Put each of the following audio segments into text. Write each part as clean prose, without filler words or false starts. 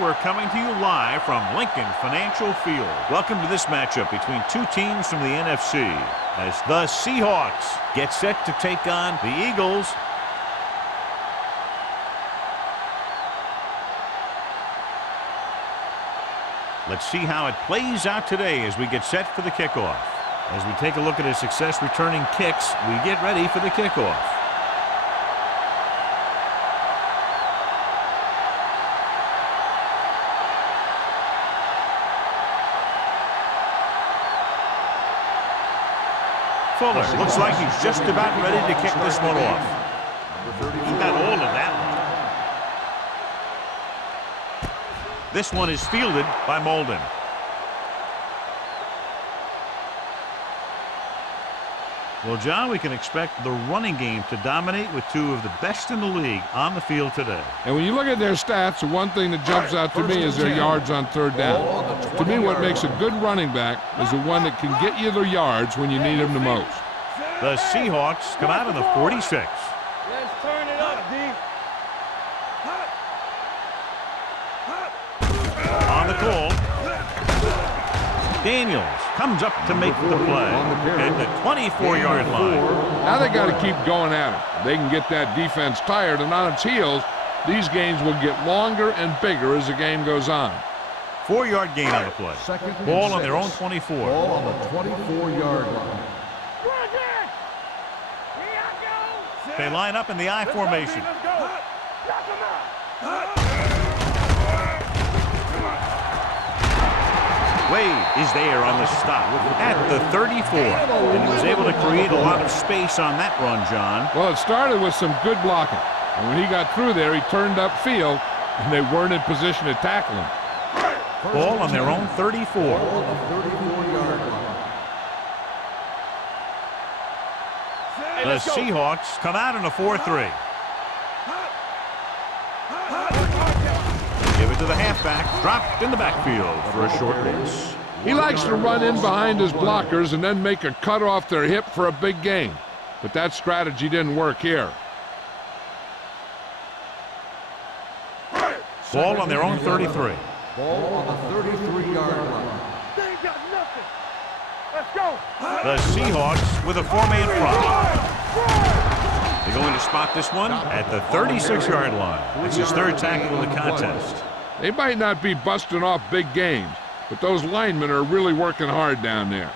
we're coming to you live from Lincoln Financial Field. Welcome to this matchup between two teams from the NFC as the Seahawks get set to take on the Eagles. Let's see how it plays out today as we get set for the kickoff. As we take a look at his success returning kicks, we get ready for the kickoff. Fuller looks like he's just about ready to kick this one off. He got all of that one. This one is fielded by Molden. Well, John, we can expect the running game to dominate with two of the best in the league on the field today. And when you look at their stats, the one thing that jumps out to me is their yards on third down. To me, what makes a good running back is the one that can get you the yards when you need them the most. The Seahawks come out of the 46. Let's turn it up, D. On the call, Daniels comes up to make the play at the 24-yard line. Now they got to keep going at it. They can get that defense tired and on its heels. These games will get longer and bigger as the game goes on. 4-yard gain on the play. Ball on their own 24. Ball on the 24-yard line. They line up in the I formation. Wade is there on the stop at the 34. And he was able to create a lot of space on that run, John. Well, it started with some good blocking. And when he got through there, he turned upfield, and they weren't in position to tackle him. Ball on their own 34. Ball on the 34-yard line. The Seahawks come out in a 4-3. Give it to the halfback, dropped in the backfield for a short miss. He likes to run in behind his blockers and then make a cut off their hip for a big gain. But that strategy didn't work here. Ball on their own 33. Ball on the 33-yard line. They ain't got nothing. Let's go. The Seahawks with a 4-man front. They're going to spot this one at the 36-yard line. It's his third tackle of the contest. They might not be busting off big games, but those linemen are really working hard down there.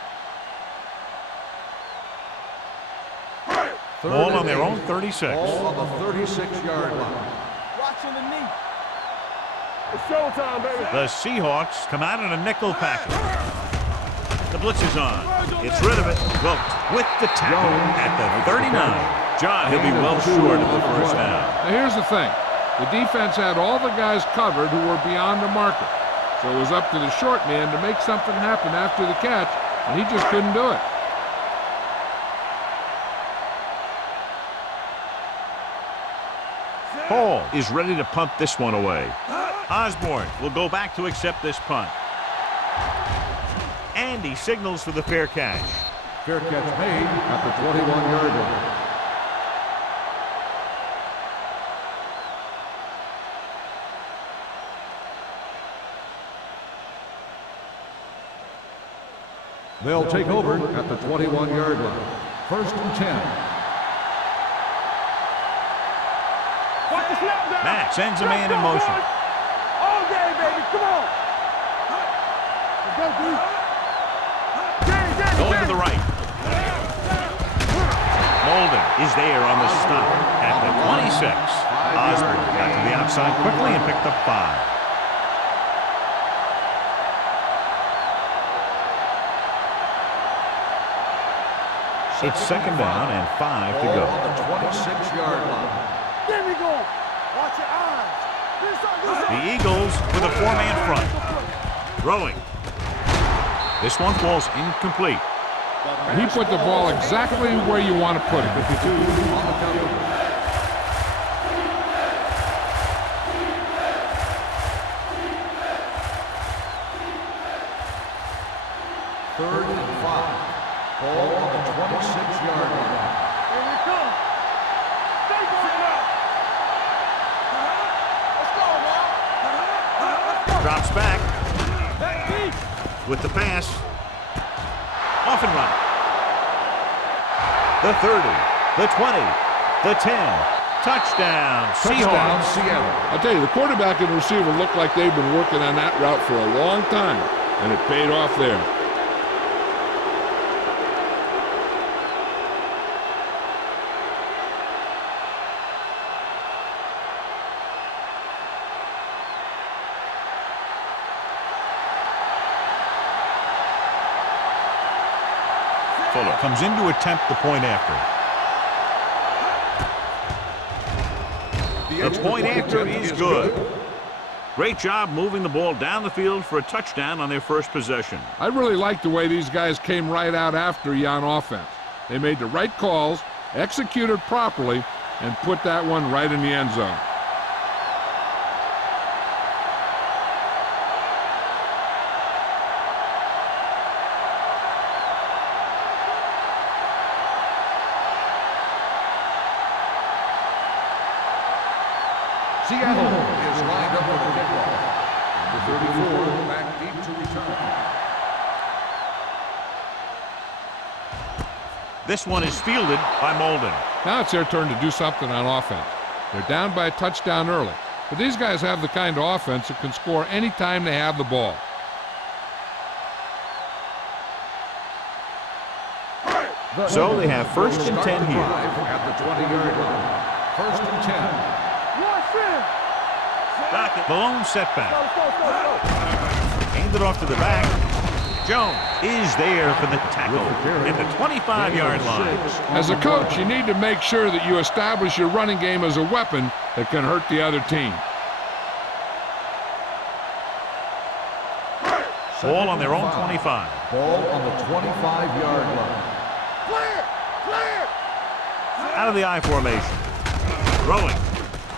Ball on their own 36. Ball on the 36-yard line. Watching the knee. It's showtime, baby. The Seahawks come out in a nickel package. The blitz is on. It's rid of it. Wilkes with the tackle at the 39. John, he'll be well short of the first down. Now here's the thing. The defense had all the guys covered who were beyond the marker. So it was up to the short man to make something happen after the catch, and he just couldn't do it. Hall is ready to punt this one away. Osborne will go back to accept this punt. And he signals for the fair catch. Fair catch made at the 21-yard line. They'll take over at the 21-yard line. 1st and 10. Matt sends a man in motion. All day, baby. Come on. Let's go, dude. Going to the right. Molden is there on the stop at the 26. Osborne got to the outside quickly and picked up 5. It's 2nd down and 5 to go. On the 26-yard line. There we go. Watch your eyes. The Eagles with a 4-man front. Throwing. This one falls incomplete. He put the ball exactly where you want to put it. 52 on the cover. Third and 5. Ball on the 26-yard line. Here we come. Stay going up. Let's go, man. Let's Drops back. With the pass. Off and running. The 30, the 20, the 10. Touchdown, Seahawks. Seattle. I'll tell you, the quarterback and the receiver look like they've been working on that route for a long time, and it paid off there. Fuller comes in to attempt the point after. The point after is good. Great job moving the ball down the field for a touchdown on their first possession. I really like the way these guys came right out after you on offense. They made the right calls, executed properly, and put that one right in the end zone. Seattle is lined up for the kickoff. Number 34 back deep to return. This one is fielded by Molden. Now it's their turn to do something on offense. They're down by a touchdown early, but these guys have the kind of offense that can score any time they have the ball. So they have first and 10 here. At the 20-yard line. First and 10. Balone setback. Hand it off to the back. Jones is there for the tackle at the 25-yard line. As a coach, you need to make sure that you establish your running game as a weapon that can hurt the other team. Ball on their own 25. Ball on the 25-yard line. Clear! Out of the I formation. Throwing.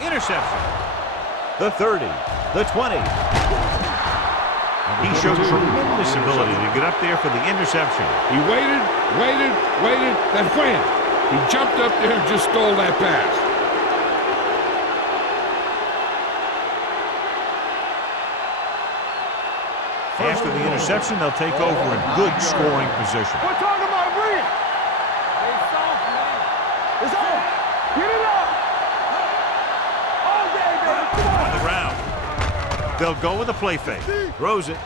Interception. The 30, the 20. He showed tremendous ability to get up there for the interception. He waited, then wham! He jumped up there and just stole that pass. After the interception, they'll take over in good scoring position. We're talking about bring it. Hey, soft, man. It's on. Get it up. All day, baby. Come on. On the ground. They'll go with a play fake. Throws it.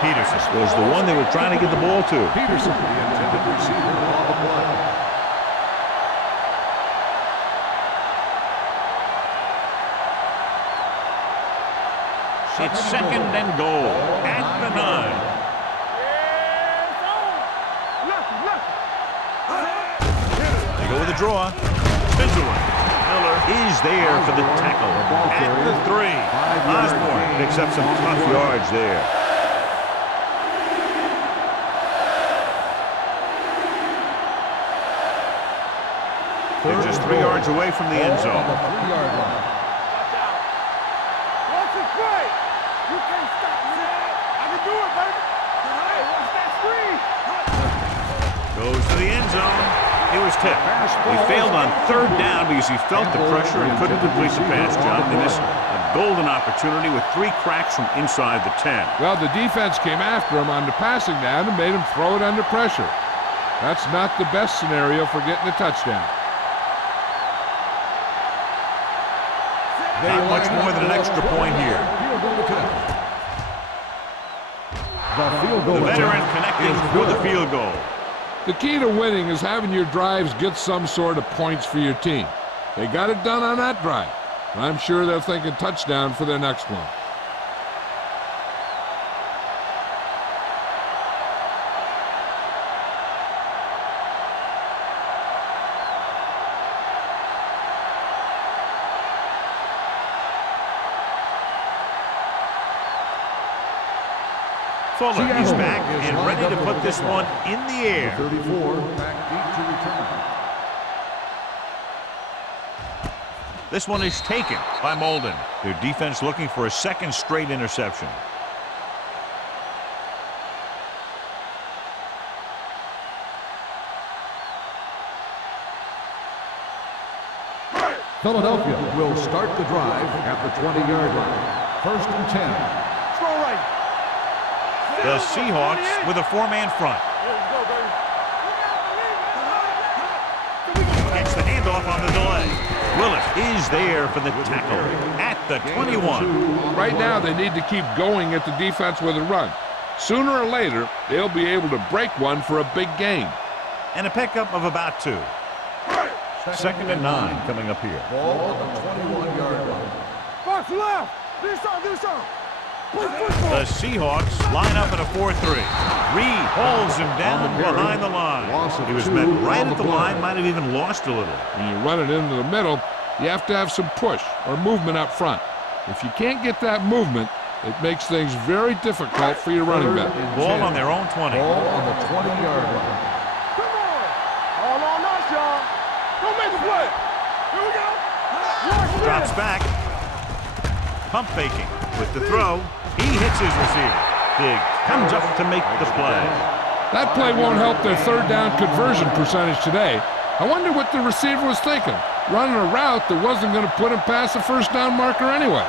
Peterson was the one they were trying to get the ball to. Peterson, the intended receiver on the play. It's second and goal at the 9. They go with a draw. Spencer. Miller is there for the tackle at the 3. Osborne picks up some tough yards there. They're just 3 yards away from the end zone. On the 3-yard line. Once it's right, you can't stop me. I can do it, baby. Hey, watch that screen. Goes to the end zone. He was tipped. He failed on 3rd down because he felt the pressure and couldn't complete the pass, John. They missed a golden opportunity with 3 cracks from inside the 10. Well, the defense came after him on the passing down and made him throw it under pressure. That's not the best scenario for getting a touchdown. Not much more than an extra point here. The veteran connecting for the field goal. The key to winning is having your drives get some sort of points for your team. They got it done on that drive. And I'm sure they're thinking touchdown for their next one. Fuller is back and ready to put this one in the air. 34 back deep to return. This one is taken by Molden. Their defense looking for a second straight interception. Philadelphia will start the drive at the 20-yard line. First and 10. Strong right. The Seahawks with a four-man front. Let's go, baby. Gets the handoff on the delay. Willis is there for the tackle at the 21. Right now, they need to keep going at the defense with a run. Sooner or later, they'll be able to break one for a big gain. And a pickup of about 2. Second and 9 coming up here. Ball on the 21-yard line. Box left. This side. Push. The Seahawks line up in a 4-3. Reed hauls him down behind the line. He was met right at the line, might have even lost a little. When you run it into the middle, you have to have some push or movement up front. If you can't get that movement, it makes things very difficult for your running back. Ball on their own 20. Ball on the 20-yard line. Come on. All on us, y'all. Don't make a play. Here we go. Drops back. Pump faking with the throw. He hits his receiver. Diggs comes up to make the play. That play won't help their third down conversion percentage today. I wonder what the receiver was thinking, running a route that wasn't going to put him past the first down marker anyway.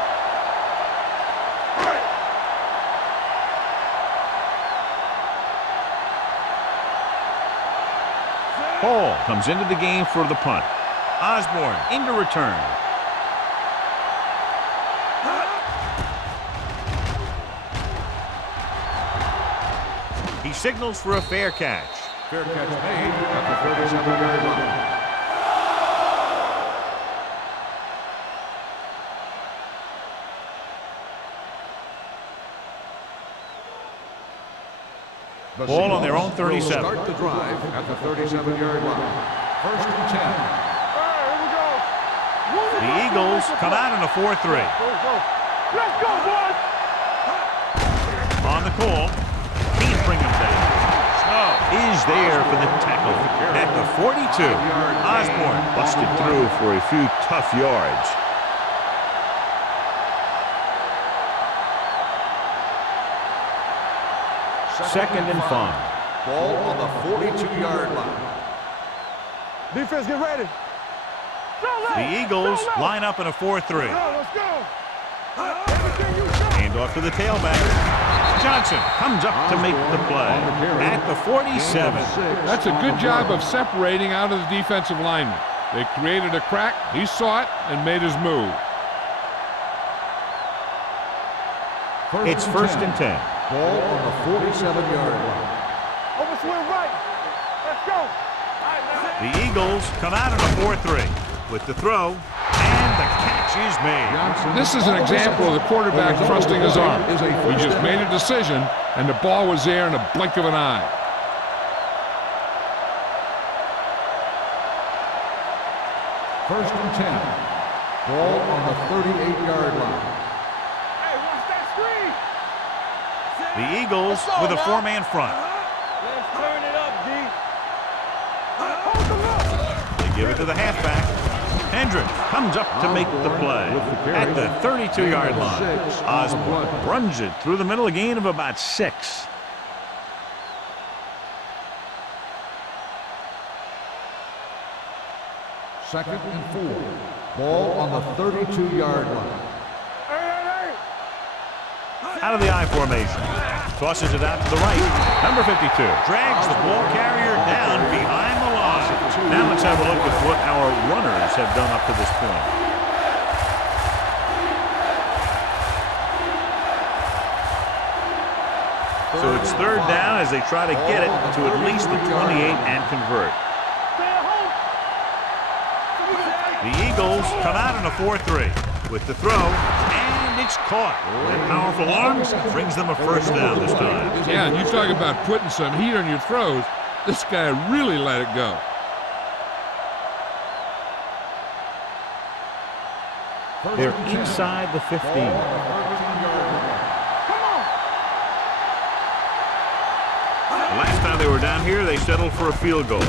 Hall comes into the game for the punt. Osborne into return. He signals for a fair catch. Fair catch made at the 37-yard line. The Ball on their Seahawks own 37. will start the drive at the 37-yard line. First and 10. Here we go. The Eagles come out in a 4-3. Let's go, boys. On the call, can't bring him down. Snow is there for the tackle at the 42. Osborne busted through for a few tough yards. Second and 5. Ball on the 42-yard line. Defense, get ready. The Eagles line up in a 4-3. Let's go. Everything you say. Hand off to the tailback. Johnson comes up to make the play at the 47. That's a good job of separating out of the defensive lineman. They created a crack, he saw it, and made his move. It's first and 10. Ball on the 47-yard line. Over swing right. Let's go. The Eagles come out in a 4-3 with the throw, and the catch is made. This is an example of the quarterback trusting his arm. He just made a decision, and the ball was there in a blink of an eye. First and 10. Ball on the 38-yard line. Hey, watch that screen. The Eagles with a four-man front. Let's turn it up, D. Hold them up. They give it to the halfback. Hendrick comes up to make the play at the 32-yard line. Osborne runs it through the middle, a gain of about 6. Second and 4. Ball on the 32-yard line. Hey. Out of the I formation. Tosses it out to the right. Number 52 drags the ball carrier down behind the line. Now let's have a look at what our runners have done up to this point. So it's third down as they try to get it to at least the 28 and convert. The Eagles come out in a 4-3 with the throw, and it's caught. That powerful arm brings them a first down this time. Yeah, and you talk about putting some heat on your throws. This guy really let it go. They're inside the 15. Last time they were down here, they settled for a field goal.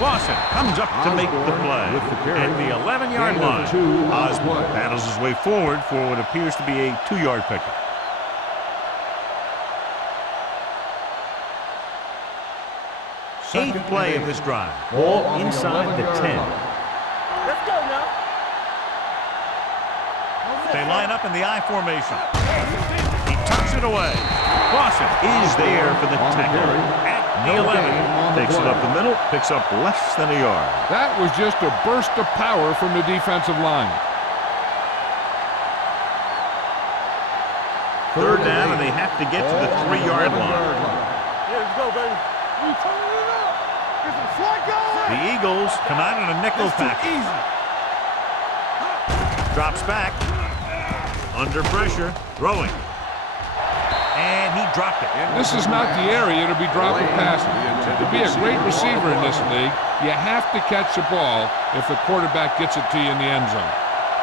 Lawson comes up to make the play at the 11-yard line. Osborne battles his way forward for what appears to be a 2-yard pickup. Eighth play of this drive. Ball inside the 10. Let's go now. They line up in the I formation. He tucks it away. Clausen is there for the tackle at the 11. Takes it up the middle, picks up less than a yard. That was just a burst of power from the defensive line. Third down, and they have to get to the 3-yard line. Yeah, let's go, baby. We turning it up. Get some slack going. The Eagles come out in a nickel package. Easy. Drops back. Under pressure. Throwing. And he dropped it. This is not the area to be dropping passes. To be a great receiver in this league, you have to catch the ball if the quarterback gets it to you in the end zone.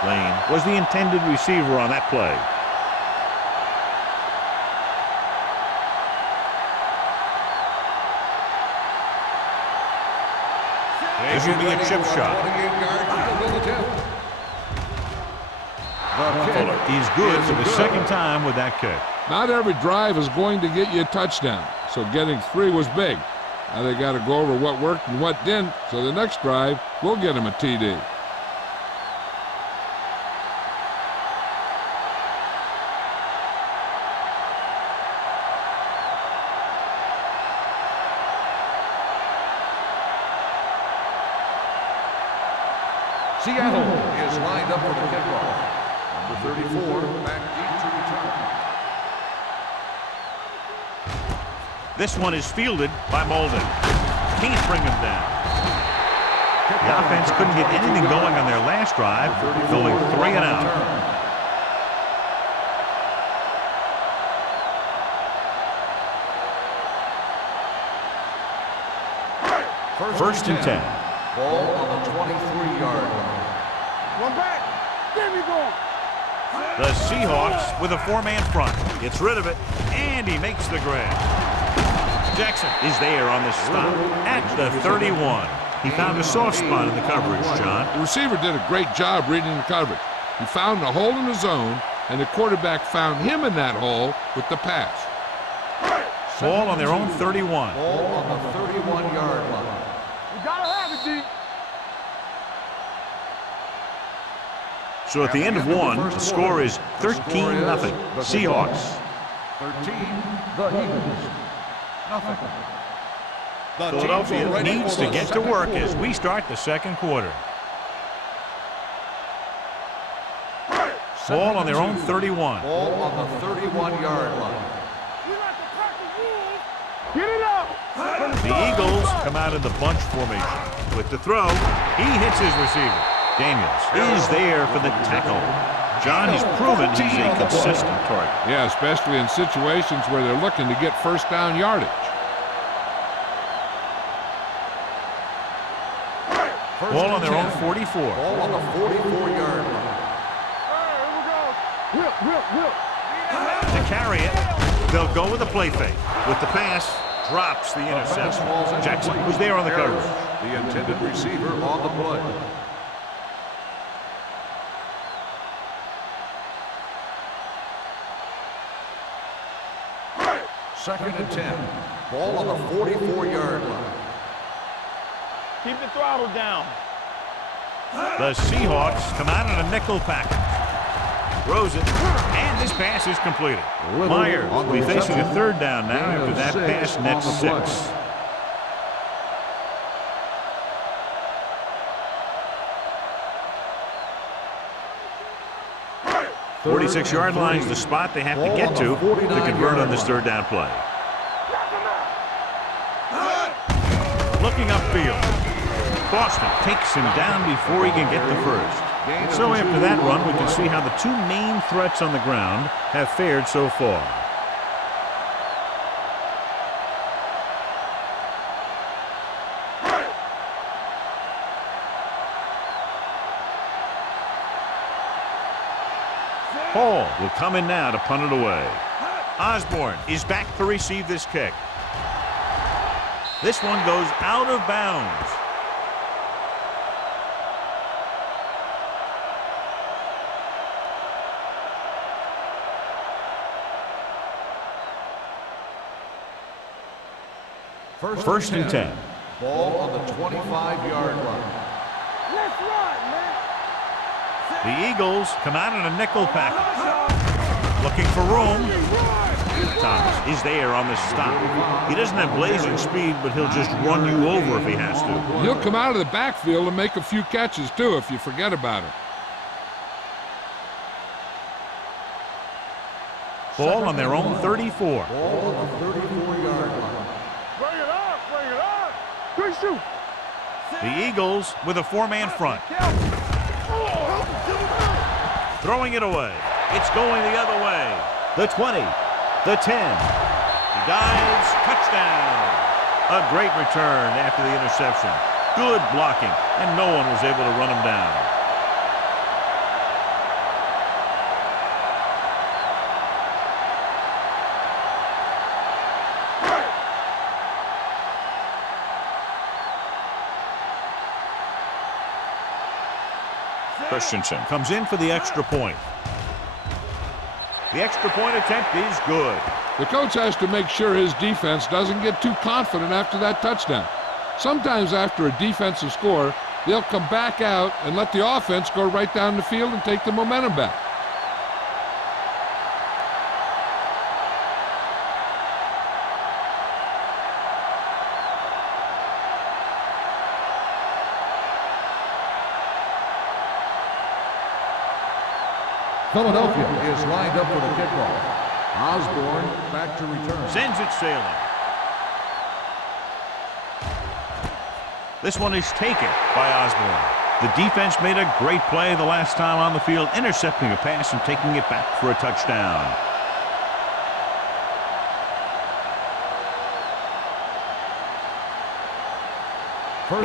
Lane was the intended receiver on that play. This will be a chip shot. Fuller is good for the second time with that kick. Not every drive is going to get you a touchdown, so getting 3 was big. Now they got to go over what worked and what didn't, so the next drive will get them a TD. Seattle is lined up for the kickoff. Number 34, back deep to return. This one is fielded by Molden. Can't bring him down. The offense couldn't get anything going on their last drive, going 3 and out. First and 10. Ball on the 23-yard line. Run back. There we go. The Seahawks with a 4-man front. Gets rid of it, and he makes the grab. Jackson is there on the stop at the 31. He found a soft spot in the coverage, John. The receiver did a great job reading the coverage. He found a hole in the zone, and the quarterback found him in that hole with the pass. Ball on their own 31. Ball on the 31-yard line. You gotta have it, D. So at the end of one, the score is 13-0. Seahawks. 13, the Eagles. Nothing. Philadelphia needs to get to work as we start the second quarter. Ball on their own 31. Ball on the 31-yard line. We like to crack the rules. Get it up. The Eagles come out in the bunch formation. With the throw, he hits his receiver. Daniels is there for the tackle. John has proven he's a consistent target. Yeah, especially in situations where they're looking to get first down yardage. Ball on their own 44. Ball on the 44-yard line. Here we go. Whip. To carry it, they'll go with a play fake. With the pass, drops the interception. Jackson was there on the coverage. The intended receiver on the play. Second and 10. Ball on the 44-yard line. Keep the throttle down. The Seahawks come out in a nickel package. Throws it, and this pass is completed. Myers will be facing a third down now after that pass nets 6. The 46-yard line is the spot they have to get to convert on this third down play. Looking upfield. Boston takes him down before he can get the first. So after that run, we can see how the two main threats on the ground have fared so far. Hall will come in now to punt it away. Osborne is back to receive this kick. This one goes out of bounds. First and 10. Ball on the 25-yard line. Let's run, man. The Eagles come out in a nickel package. Looking for room. Thomas is there on the stop. He doesn't have blazing speed, but he'll just run you over if he has to. He'll come out of the backfield and make a few catches, too, if you forget about it. Ball on their own 34. Ball on the 34-yard line. Bring it up, bring it up. Good shoot. The Eagles with a four-man front. Throwing it away. It's going the other way. The 20, the 10. He dives, touchdown. A great return after the interception. Good blocking, and no one was able to run him down. Christensen comes in for the extra point. The extra point attempt is good. The coach has to make sure his defense doesn't get too confident after that touchdown. Sometimes after a defensive score, they'll come back out and let the offense go right down the field and take the momentum back. Philadelphia is lined up for the kickoff. Osborne back to return. Sends it sailing. This one is taken by Osborne. The defense made a great play the last time on the field, intercepting a pass and taking it back for a touchdown.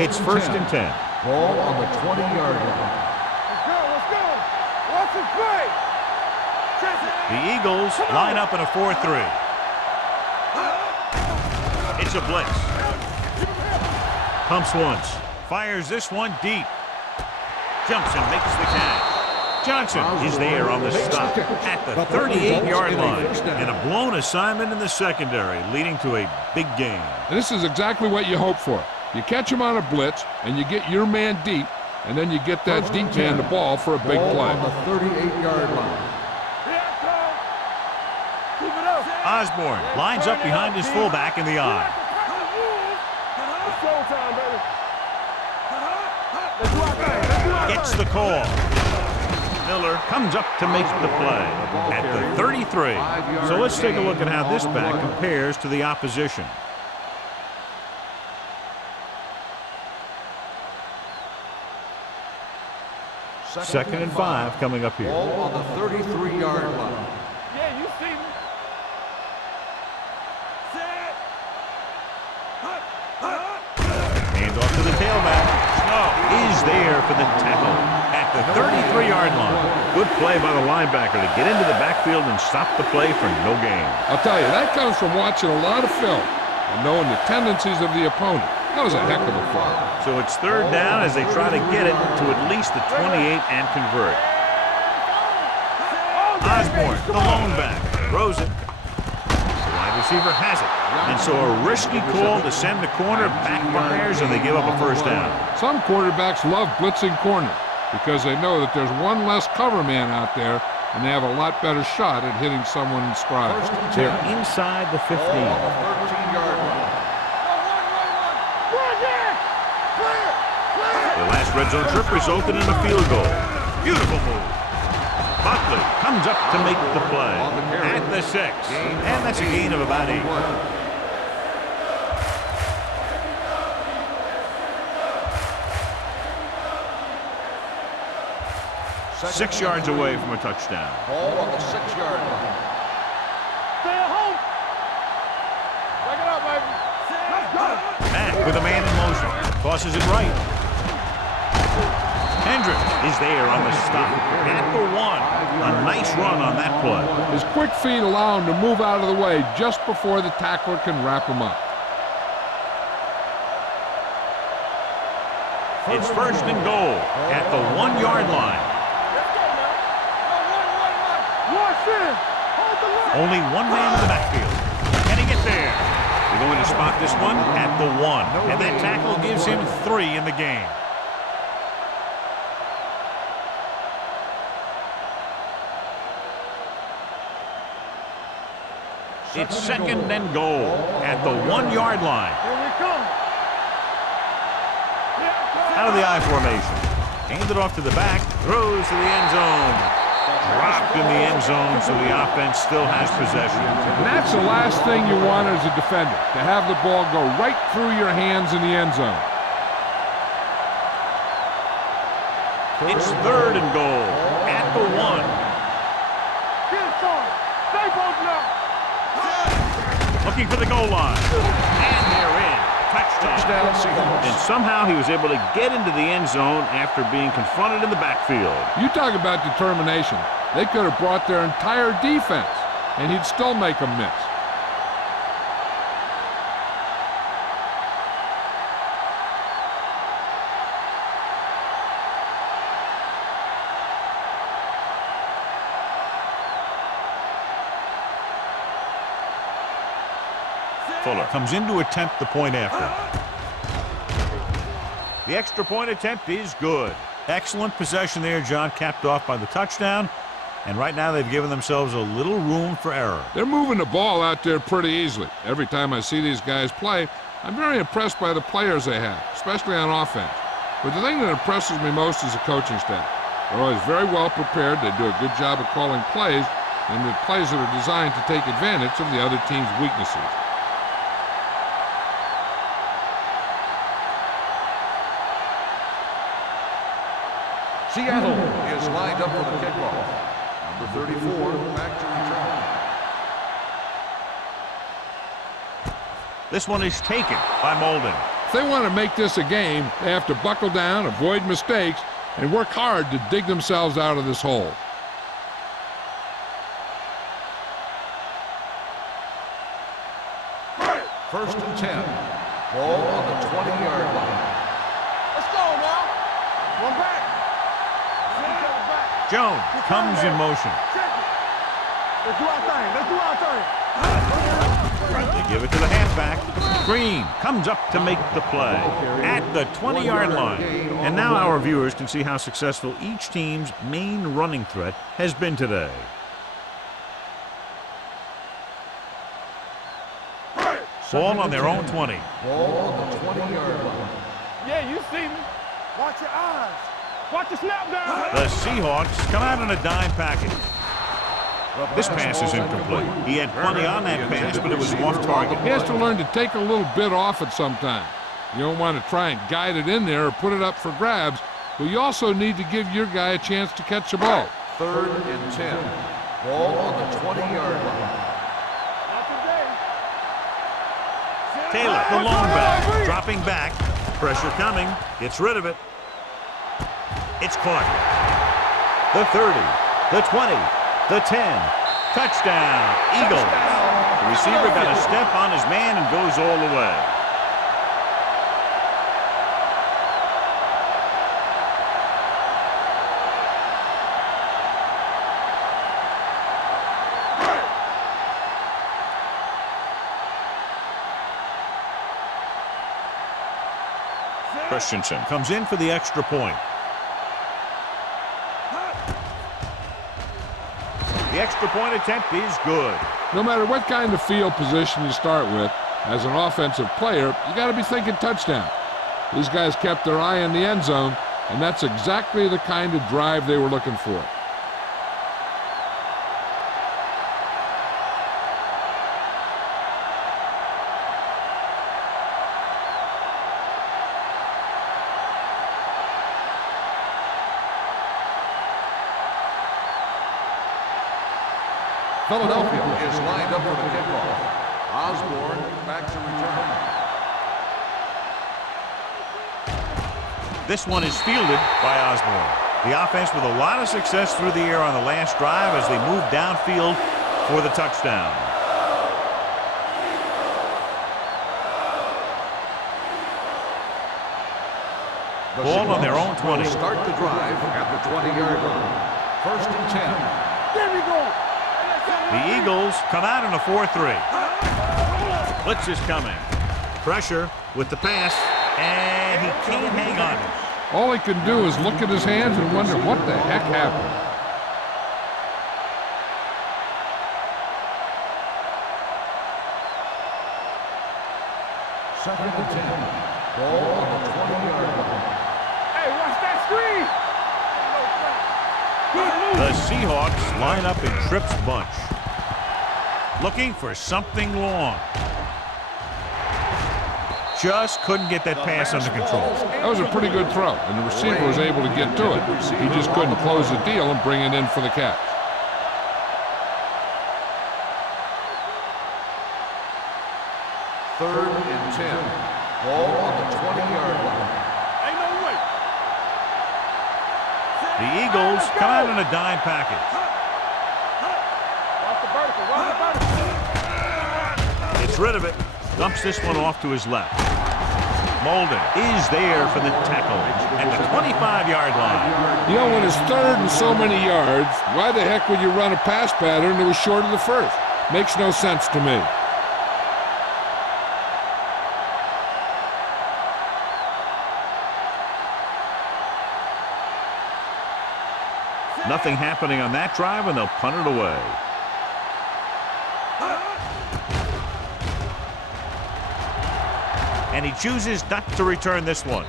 It's first and 10. Ball on the 20-yard line. Let's go. Watch it play. The Eagles line up in a 4-3. It's a blitz. Pumps once. Fires this one deep. Jumps and makes the catch. Johnson is there on the stop at the 38-yard line. And a blown assignment in the secondary, leading to a big gain. And this is exactly what you hope for. You catch him on a blitz, and you get your man deep, and then you get that deep man the ball for a big Ball play. on the 38-yard line. Osborne lines up behind his fullback in the eye. Gets the call. Miller comes up to make the play at the 33. So let's take a look at how this back compares to the opposition. Second and 5 coming up here. Ball on the 33-yard line. Yeah, you see me. Hand off to the tailback. Snow is there for the tackle at the 33-yard line. Good play by the linebacker to get into the backfield and stop the play for no gain. I'll tell you, that comes from watching a lot of film and knowing the tendencies of the opponent. That was a heck of a play. So it's third down as they try to get it to at least the 28 and convert. Osborne, the lone back, throws it. The wide receiver has it. And so a risky call to send the corner backfires and they give up a first down. Some quarterbacks love blitzing corner because they know that there's one less cover man out there and they have a lot better shot at hitting someone in stride. They're inside the 15. Ball on the 13-yard line. The last red zone trip resulted in a field goal. Beautiful move. Buckley comes up to make the play at the 6. And that's a gain of about 8. 6 yards away from a touchdown. Ball on the 6-yard line. Stay at home. Break it up, baby. Let's go. Mack with a man in motion. Tosses it right. Hendricks is there on the stop at the 1. A nice run on that play. His quick feet allow him to move out of the way just before the tackler can wrap him up. It's first and goal at the 1-yard line. Only one man in the backfield. Can he get there? They're going to spot this one at the 1. And that tackle gives him 3 in the game. It's second and goal at the 1-yard line. Here we come. Out of the I formation. Handed off to the back. Throws to the end zone. Dropped in the end zone, so the offense still has possession. And that's the last thing you want as a defender, to have the ball go right through your hands in the end zone. It's third and goal at the 1. Get it, son. Stay both now. Looking for the goal line. And they're in. Touchdown. And somehow he was able to get into the end zone after being confronted in the backfield. You talk about determination. They could have brought their entire defense, and he'd still make them miss. Fuller comes in to attempt the point after. The extra point attempt is good. Excellent possession there, John, capped off by the touchdown. And right now they've given themselves a little room for error. They're moving the ball out there pretty easily. Every time I see these guys play, I'm very impressed by the players they have, especially on offense. But the thing that impresses me most is the coaching staff. They're always very well prepared. They do a good job of calling plays, and the plays that are designed to take advantage of the other team's weaknesses. Seattle is lined up for the kickoff. Number 34, back to return. This one is taken by Molden. If they want to make this a game, they have to buckle down, avoid mistakes, and work hard to dig themselves out of this hole. First and 10. Ball on the 20-yard line. Let's go now. One back. Jones comes in motion. Let's do our thing. Let's do our thing. They give it to the halfback. Green comes up to make the play at the 20-yard line. And now our viewers can see how successful each team's main running threat has been today. Ball on their own 20. Ball on the 20-yard line. Yeah, you see me. Watch your eyes. Watch the snap down. The Seahawks come out in a dime package. This pass is incomplete. He had plenty on that pass, but it was off target. He has to learn to take a little bit off it sometime. You don't want to try and guide it in there or put it up for grabs, but you also need to give your guy a chance to catch the ball. Third and 10. Ball on the 20-yard line. Not today. Taylor, the lone back, dropping back. Pressure coming. Gets rid of it. It's caught. The 30, the 20, the 10. Touchdown, Eagles. The receiver got a step on his man and goes all the way. Christensen comes in for the extra point. The extra point attempt is good. No matter what kind of field position you start with, as an offensive player, you got to be thinking touchdown. These guys kept their eye on the end zone, and that's exactly the kind of drive they were looking for. Philadelphia is lined up for the kickoff. Osborne back to return. This one is fielded by Osborne. The offense with a lot of success through the air on the last drive as they move downfield for the touchdown. Ball on their own 20. Start the drive at the 20-yard line. First and 10. There we go. The Eagles come out in a 4-3. Blitz is coming. Pressure with the pass, and he can't hang on. All he can do is look at his hands and wonder what the heck happened. Second and 10. Ball on the 20-yard line. Hey, watch that screen. Good move. The Seahawks line up in Tripp's bunch, looking for something long. Just couldn't get that pass under control. That was a pretty good throw, and the receiver was able to get to it. He just couldn't close the deal and bring it in for the catch. Third and 10. Ball on the 20-yard line. Ain't no way. The Eagles come out in a dime package. Watch the vertical. Watch the vertical. Gets rid of it. Dumps this one off to his left. Molden is there for the tackle at the 25-yard line. You know, when it's third and so many yards, why the heck would you run a pass pattern that was short of the first? Makes no sense to me. Nothing happening on that drive, and they'll punt it away. And he chooses not to return this one.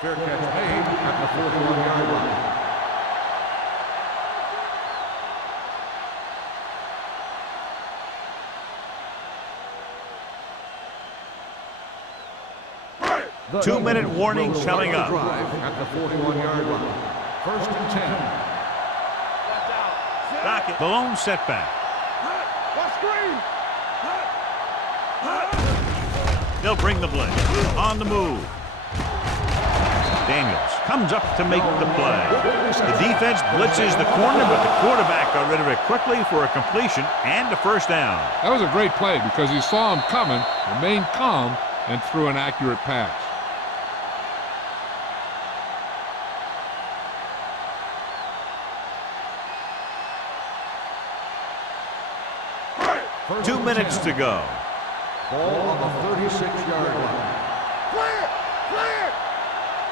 Fair catch made at the 41-yard line. The 2-minute warning coming up. At the 41-yard line. First and 10. Docket, the lone setback. Watch screen. They'll bring the blitz. On the move. Daniels comes up to make the play. The defense blitzes the corner, but the quarterback got rid of it quickly for a completion and a first down. That was a great play because he saw him coming, remained calm, and threw an accurate pass. First 2 and minutes 10. to go. Ball on the 36-yard line. Clear. Clear.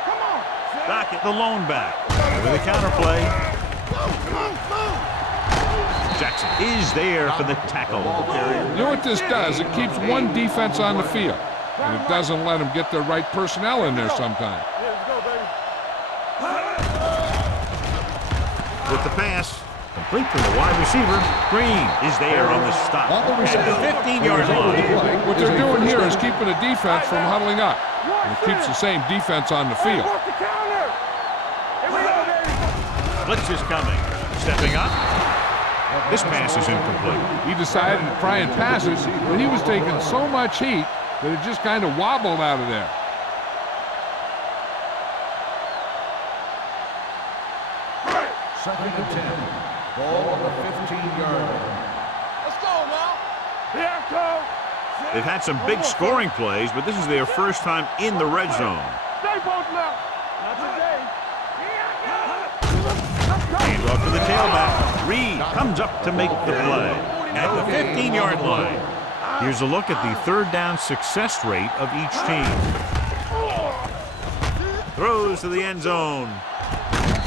Come on. Docket, the lone back. With a counter play. Jackson is there for the tackle. You know what this does? It keeps one defense on the field, and it doesn't let them get the right personnel in there sometimes. Let's go, baby. With the pass, complete to the wide receiver. Green is there on the stop at the 15-yard line. What they're doing here is keeping the defense from huddling up, and it keeps the same defense on the field. Work the counter. Here we go, baby. Blitz is coming. Stepping up. This pass is incomplete. He decided to try and pass it, but he was taking so much heat that it just kind of wobbled out of there. Second and 10. Ball on the 15-yard line. Let's go now. Here I come. They've had some big scoring plays, but this is their first time in the red zone. Stay both now. Not today. Here I go. Hand off to the tailback. Reed comes up to make the play at the 15-yard line. Here's a look at the third down success rate of each team. Throws to the end zone.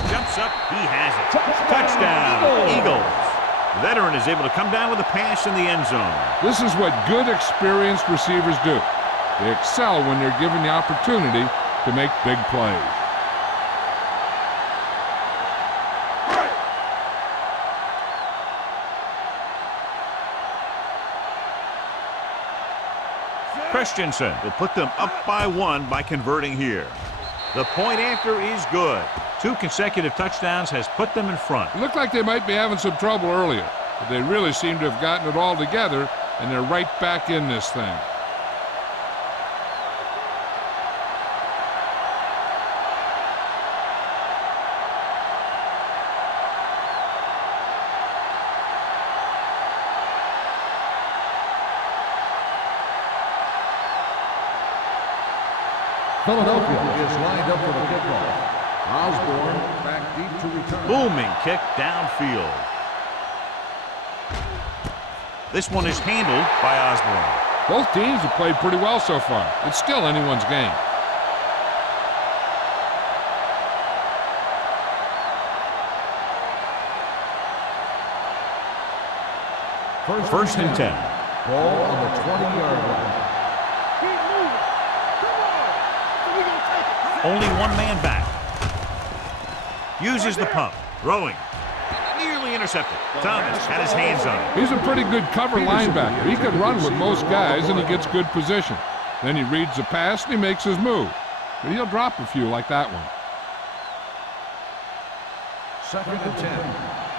Jumps up. He has it. Touchdown, Eagles. The veteran is able to come down with a pass in the end zone. This is what good, experienced receivers do. They excel when they're given the opportunity to make big plays. Christensen will put them up by 1 by converting here. The point after is good. 2 consecutive touchdowns has put them in front. It looked like they might be having some trouble earlier, but they really seem to have gotten it all together, and they're right back in this thing. Philadelphia is lined up for the kickoff. Osborne back deep to return. Booming kick downfield. This one is handled by Osborne. Both teams have played pretty well so far. It's still anyone's game. First and 10. Ball on the 20-yard line. Keep moving. Only one man back. Uses the pump. Throwing. Nearly intercepted. Thomas had his hands on it. He's a pretty good cover linebacker. He can run with most guys, and he gets good position. Then he reads the pass, and he makes his move. But he'll drop a few like that one. 2nd and 10.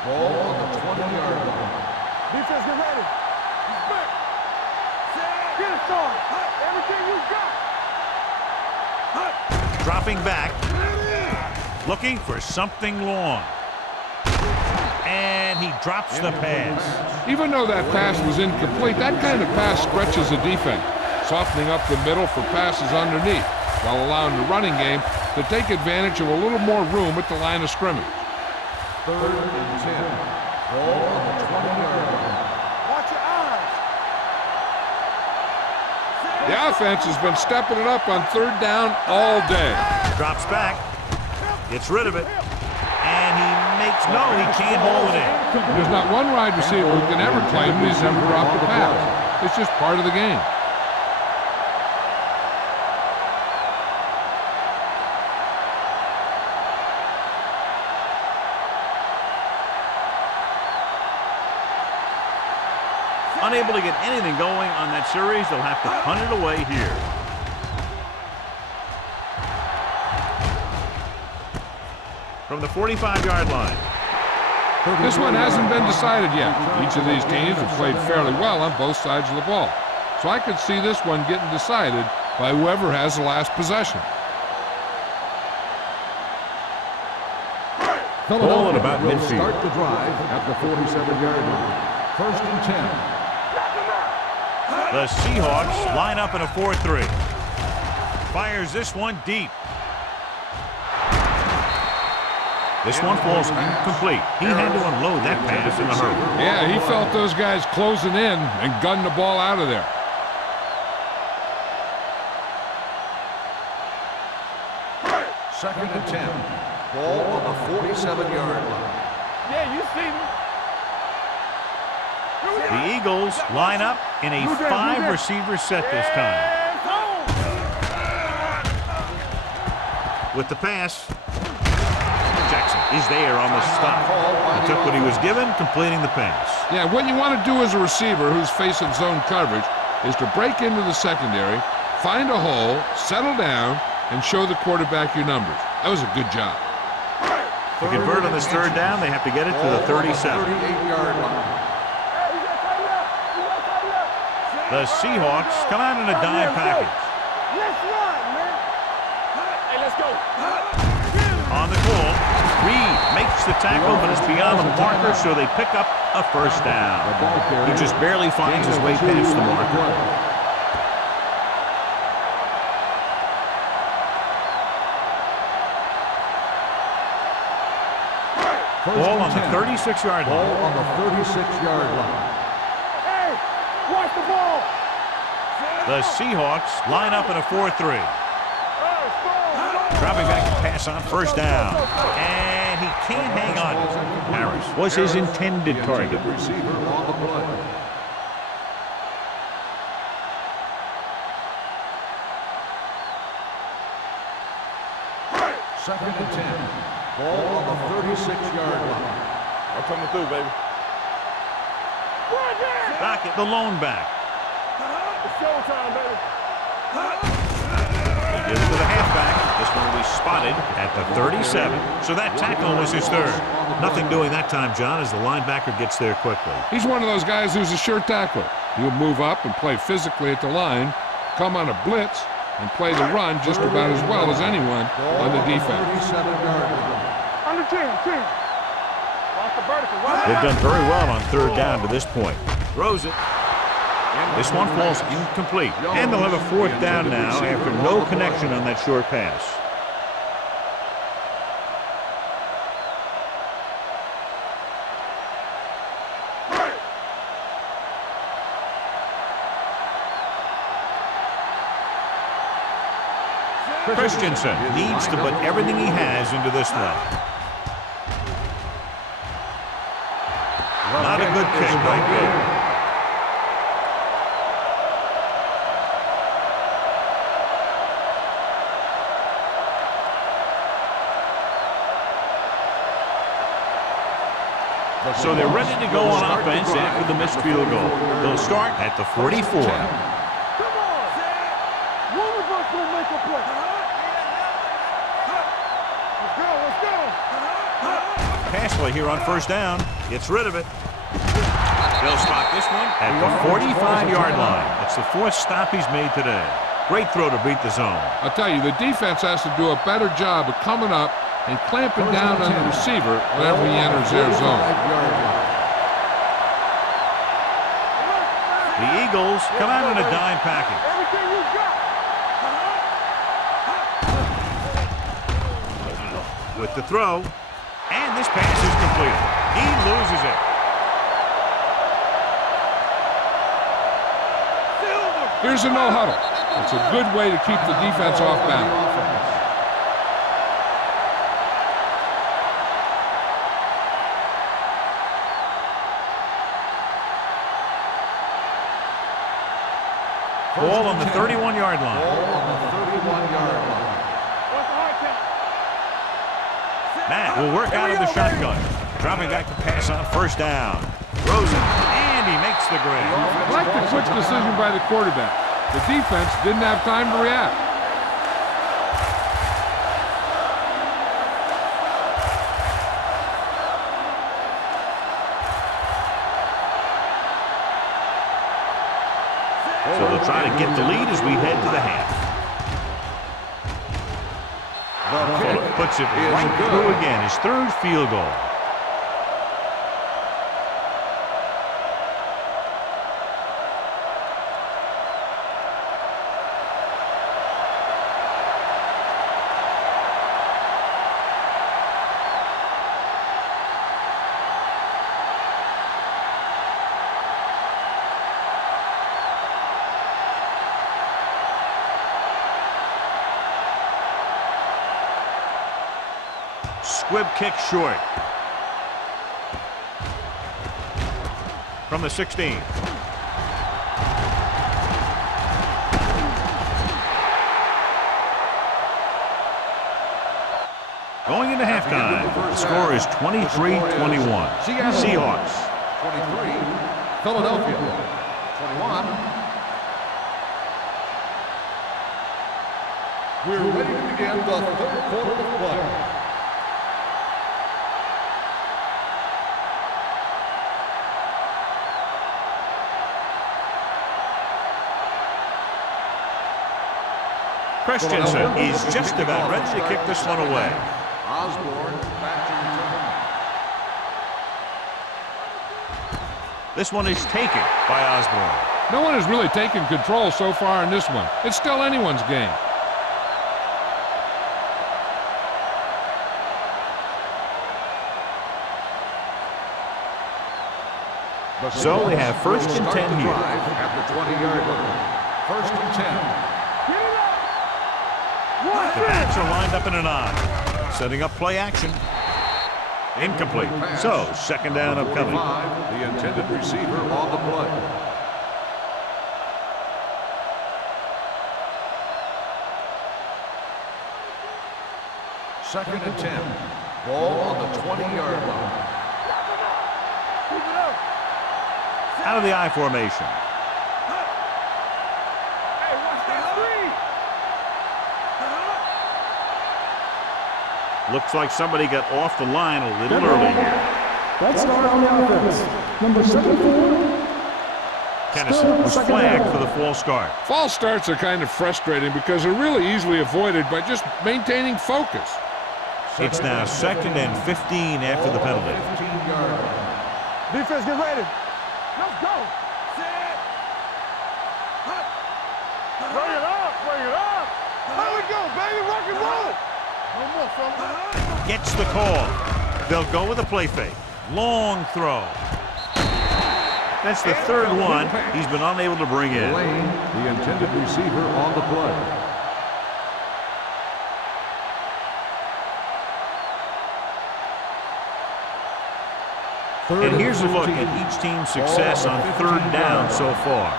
Ball on the 20-yard line. Defense, get ready. He's back. Get it, son. Everything you got. Dropping back. Looking for something long. And he drops the pass. Even though that pass was incomplete, that kind of pass stretches a defense, softening up the middle for passes underneath, while allowing the running game to take advantage of a little more room at the line of scrimmage. 3rd and 10. Ball on the 20-yard line. Watch your eyes. The offense has been stepping it up on 3rd down all day. Drops back. Gets rid of it. And he makes no, he can't hold it in. There's not one wide receiver who can ever claim he's ever dropped a pass. It's just part of the game. Unable to get anything going on that series, they'll have to punt it away here. From the 45-yard line. This one hasn't been decided yet. Each of these teams have played fairly well on both sides of the ball. So I could see this one getting decided by whoever has the last possession. Ball at about will midfield. start the drive at the 47-yard line. 1st and 10. The Seahawks line up in a 4-3. Fires this one deep. This one falls incomplete. He had to unload that pass in a hurry. Yeah, he felt those guys closing in and gunned the ball out of there. Second and 10. Ball on the 47-yard line. Yeah, you see me. The Eagles line up in a 5-receiver set this time. With the pass, Jackson is there on the stop. He took what he was given, completing the pass. Yeah, what you want to do as a receiver who's facing zone coverage is to break into the secondary, find a hole, settle down, and show the quarterback your numbers. That was a good job. To convert on this 3rd down, they have to get it to the 37. 38-yard line. The Seahawks come out in a dime package. Let's run, man. Hey, let's go. On the call, Reed makes the tackle, but it's beyond the marker, so they pick up a 1st down. He just barely finds his way past the marker. Ball on the 36-yard Ball line. on the 36-yard line. Hey, watch the ball. The Seahawks line up in a 4-3. Dropping back to pass on 1st down. And he can't hang on. Harris was his intended target. Receiver on the play. Second and 10. Ball on the 36-yard line. I'm coming through, baby. Dockett, the lone back. It's showtime, baby. He gives it to the halfback. This one will be spotted at the 37. So that tackle was his 3rd. Nothing doing that time, John, as the linebacker gets there quickly. He's one of those guys who's a sure tackler. He'll move up and play physically at the line, come on a blitz, and play the run just about as well as anyone on the defense. 37-yard line. Under 10. Watch the vertical. They've done very well on 3rd down to this point. Throws it. This one falls incomplete. And they'll have a 4th down now after no connection on that short pass. Christensen needs to put everything he has into this one. Not a good kick right there. So they're ready to go on offense after the missed field goal. They'll start at the 44. Come on. One of us will make a play. Let's go, let's go. Pass play here on first down. Gets rid of it. They'll stop this one at the 45-yard line. That's the 4th stop he's made today. Great throw to beat the zone. I'll tell you, the defense has to do a better job of coming up and clamping down on the receiver whenever he enters their zone. The Eagles come out in a dime package. Everything you got. With the throw, and this pass is completed. He loses it. Here's a no huddle. It's a good way to keep the defense off balance. Ball on the 31-yard line. Matt will work out of the shotgun. Dropping back to pass on first down. Throws it, and he makes the grab. I like the quick decision by the quarterback. The defense didn't have time to react. So they'll try to get the lead as we head to the half. Fuller puts it right through again, his 3rd field goal. Squib kick short. From the 16. Going into halftime, the score is 23-21. Seahawks. 23, Philadelphia. 21. We're ready to begin the 3rd quarter of play. Christensen is just about ready to kick this one away. Osborne back to return. This one is taken by Osborne. No one has really taken control so far in this one. It's still anyone's game. So they have 1st and 10 here. At the 20-yard line. 1st and 10. The backs are lined up in an I. Setting up play action. Incomplete. So, 2nd down upcoming. The intended receiver on the play. Second and 10. Ball on the 20-yard line. Out of the I formation. Looks like somebody got off the line a little early here. That's start on the offense. Number 74. Kennison was flagged for the false start. False starts are kind of frustrating because they're really easily avoided by just maintaining focus. It's now 2nd and 15 after the penalty. 15-yard line. Defense, get ready. Let's go. Bring it up, bring it up. There we go, baby, rock and roll. No more, fella. Gets the call. They'll go with a play fake. Long throw. That's the 3rd one he's been unable to bring in. Lane, the intended receiver on the play. And here's a look at each team's success on 3rd down so far.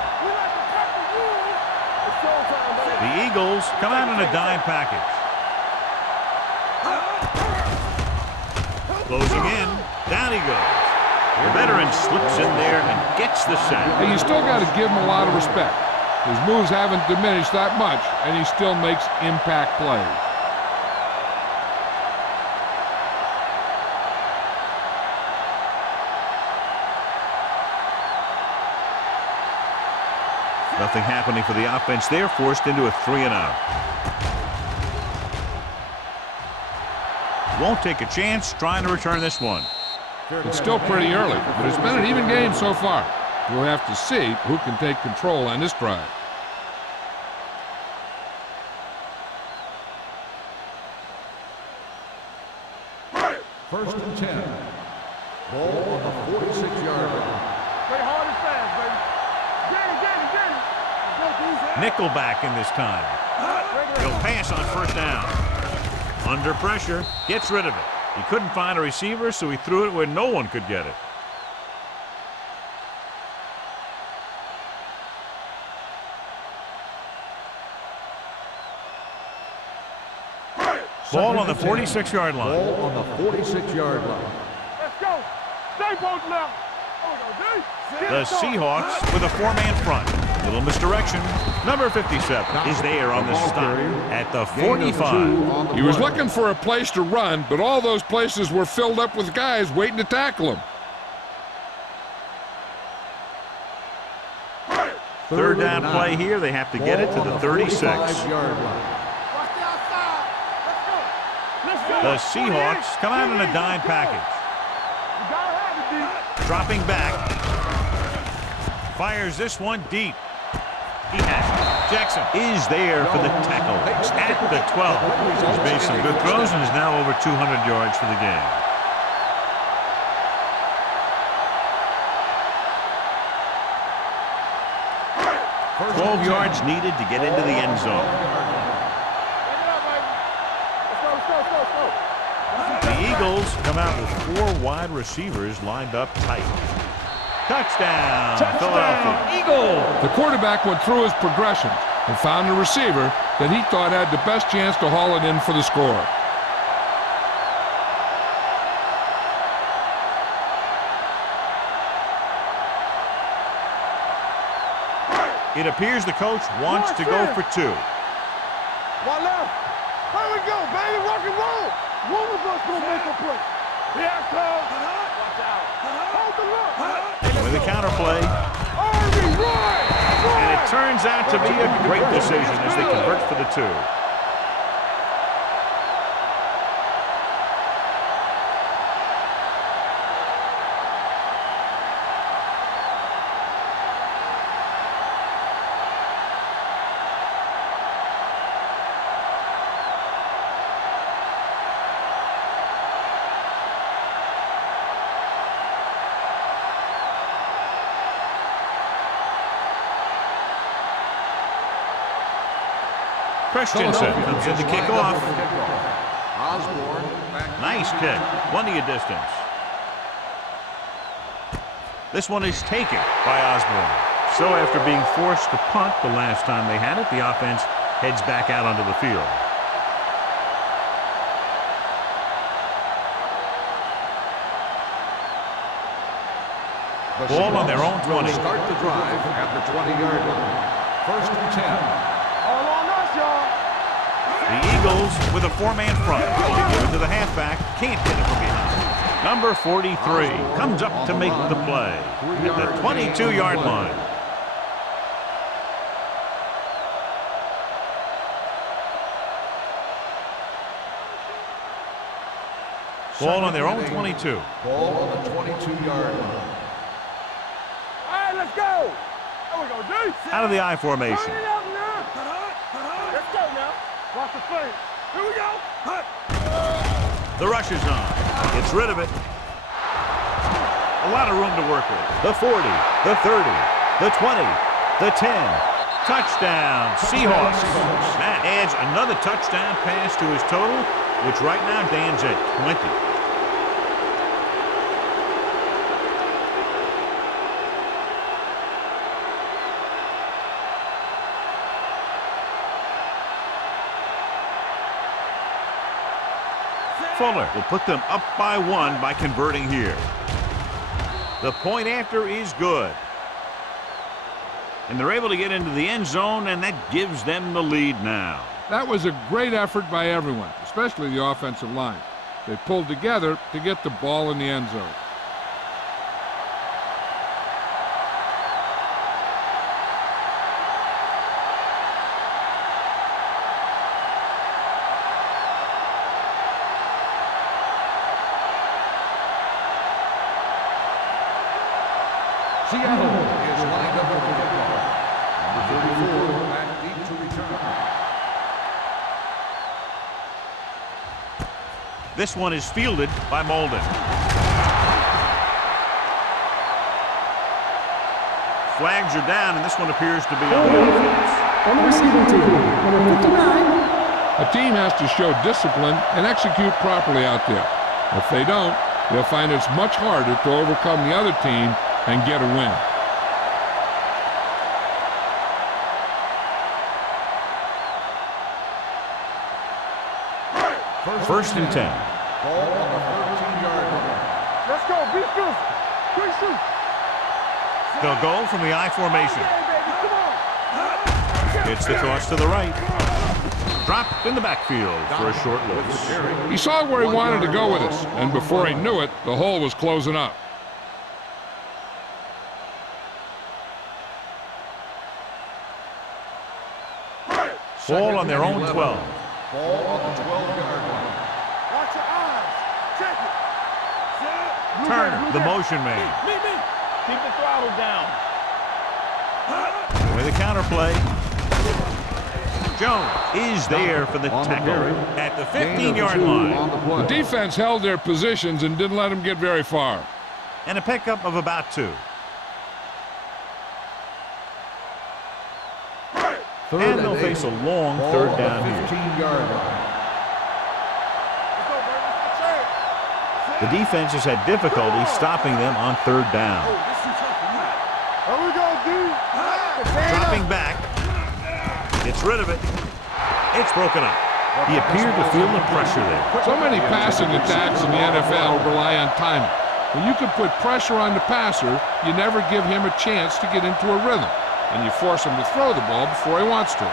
The Eagles come out in a dime package. Closing in. Down he goes. The veteran slips in there and gets the sack. And you still got to give him a lot of respect. His moves haven't diminished that much, and he still makes impact plays. Nothing happening for the offense there, forced into a 3-and-out. Won't take a chance trying to return this one. It's still pretty early, but it's been an even game so far. We'll have to see who can take control on this drive. First and 10. Ball on the 46-yard line. Play hard and fast, baby. Get it. Nickelback in this time. He'll pass on first down. Under pressure, gets rid of it. He couldn't find a receiver, so he threw it where no one could get it. Ball on the 46-yard line. Ball on the 46-yard line. Let's go. Stay both left. The Seahawks with a 4-man front. Little misdirection. Number 57 is there on the stop at the 45. He was looking for a place to run, but all those places were filled up with guys waiting to tackle him. Third down play here. They have to get it to the 36. The Seahawks come out in a dime package. Dropping back. Fires this one deep. He has it. Jackson is there for the tackle at the 12. He's made some good throws and is now over 200 yards for the game. First 12 yards needed to get into the end zone. The Eagles come out with 4 wide receivers lined up tight. Touchdown, Philadelphia. Eagles. The quarterback went through his progressions and found a receiver that he thought had the best chance to haul it in for the score. It appears the coach wants to go for 2. One left. Here we go, baby. Rock and roll. One of us gonna make a play. Here it comes. Watch out. Hold the look. With a counterplay. And it turns out to be a great decision as they convert for the 2. Christensen comes in to kick off. Osborne back. Nice kick. Plenty of distance. This one is taken by Osborne. So after being forced to punt the last time they had it, the offense heads back out onto the field. Ball on their own 20. Start the drive at the 20-yard line. First and 10. All on us, y'all. The Eagles with a 4-man front. They give it to the halfback. Can't get it from behind. Number 43 comes up to make the play at the 22-yard line. Ball on their own 22. Ball on the 22-yard line. All right, let's go. There we go, dude. Out of the I formation. Turn it up now. Let's go now. Watch the play. Here we go. The rush is on. Gets rid of it. A lot of room to work with. The 40, the 30, the 20, the 10. Touchdown, Seahawks. Matt adds another touchdown pass to his total, which right now stands at 20. Fuller will put them up by 1 by converting here. The point after is good. And they're able to get into the end zone, and that gives them the lead now. That was a great effort by everyone, especially the offensive line. They pulled together to get the ball in the end zone. Seattle is lined up for the kickoff. Number 34, back deep to return. This one is fielded by Molden. Flags are down, and this one appears to be on the offense. On the receiving team, number 59. A team has to show discipline and execute properly out there. If they don't, they'll find it's much harder to overcome the other team and get a win. First and 10. Ball on the 13-yard line. Let's go. Be physical. Quick shoot. They'll go from the I formation. Come on. It's the toss to the right. Dropped in the backfield for a short loss. He saw where he wanted to go with this, and before he knew it, the hole was closing up. Ball on their own 12. Ball on the 12-yard line. Watch your eyes. Check it. Turner, the motion man. Me. Keep the throttle down. With a counterplay. Jones is there for the tackle at the 15-yard line. The defense held their positions and didn't let them get very far. And a pickup of about 2. And they'll face a long third down here. 15-yard line. The defense has had difficulty stopping them on third down. Here we go, D. Dropping back. Gets rid of it. It's broken up. He appeared to feel the pressure there. So many passing attacks in the NFL rely on timing. When you can put pressure on the passer, you never give him a chance to get into a rhythm, and you force him to throw the ball before he wants to.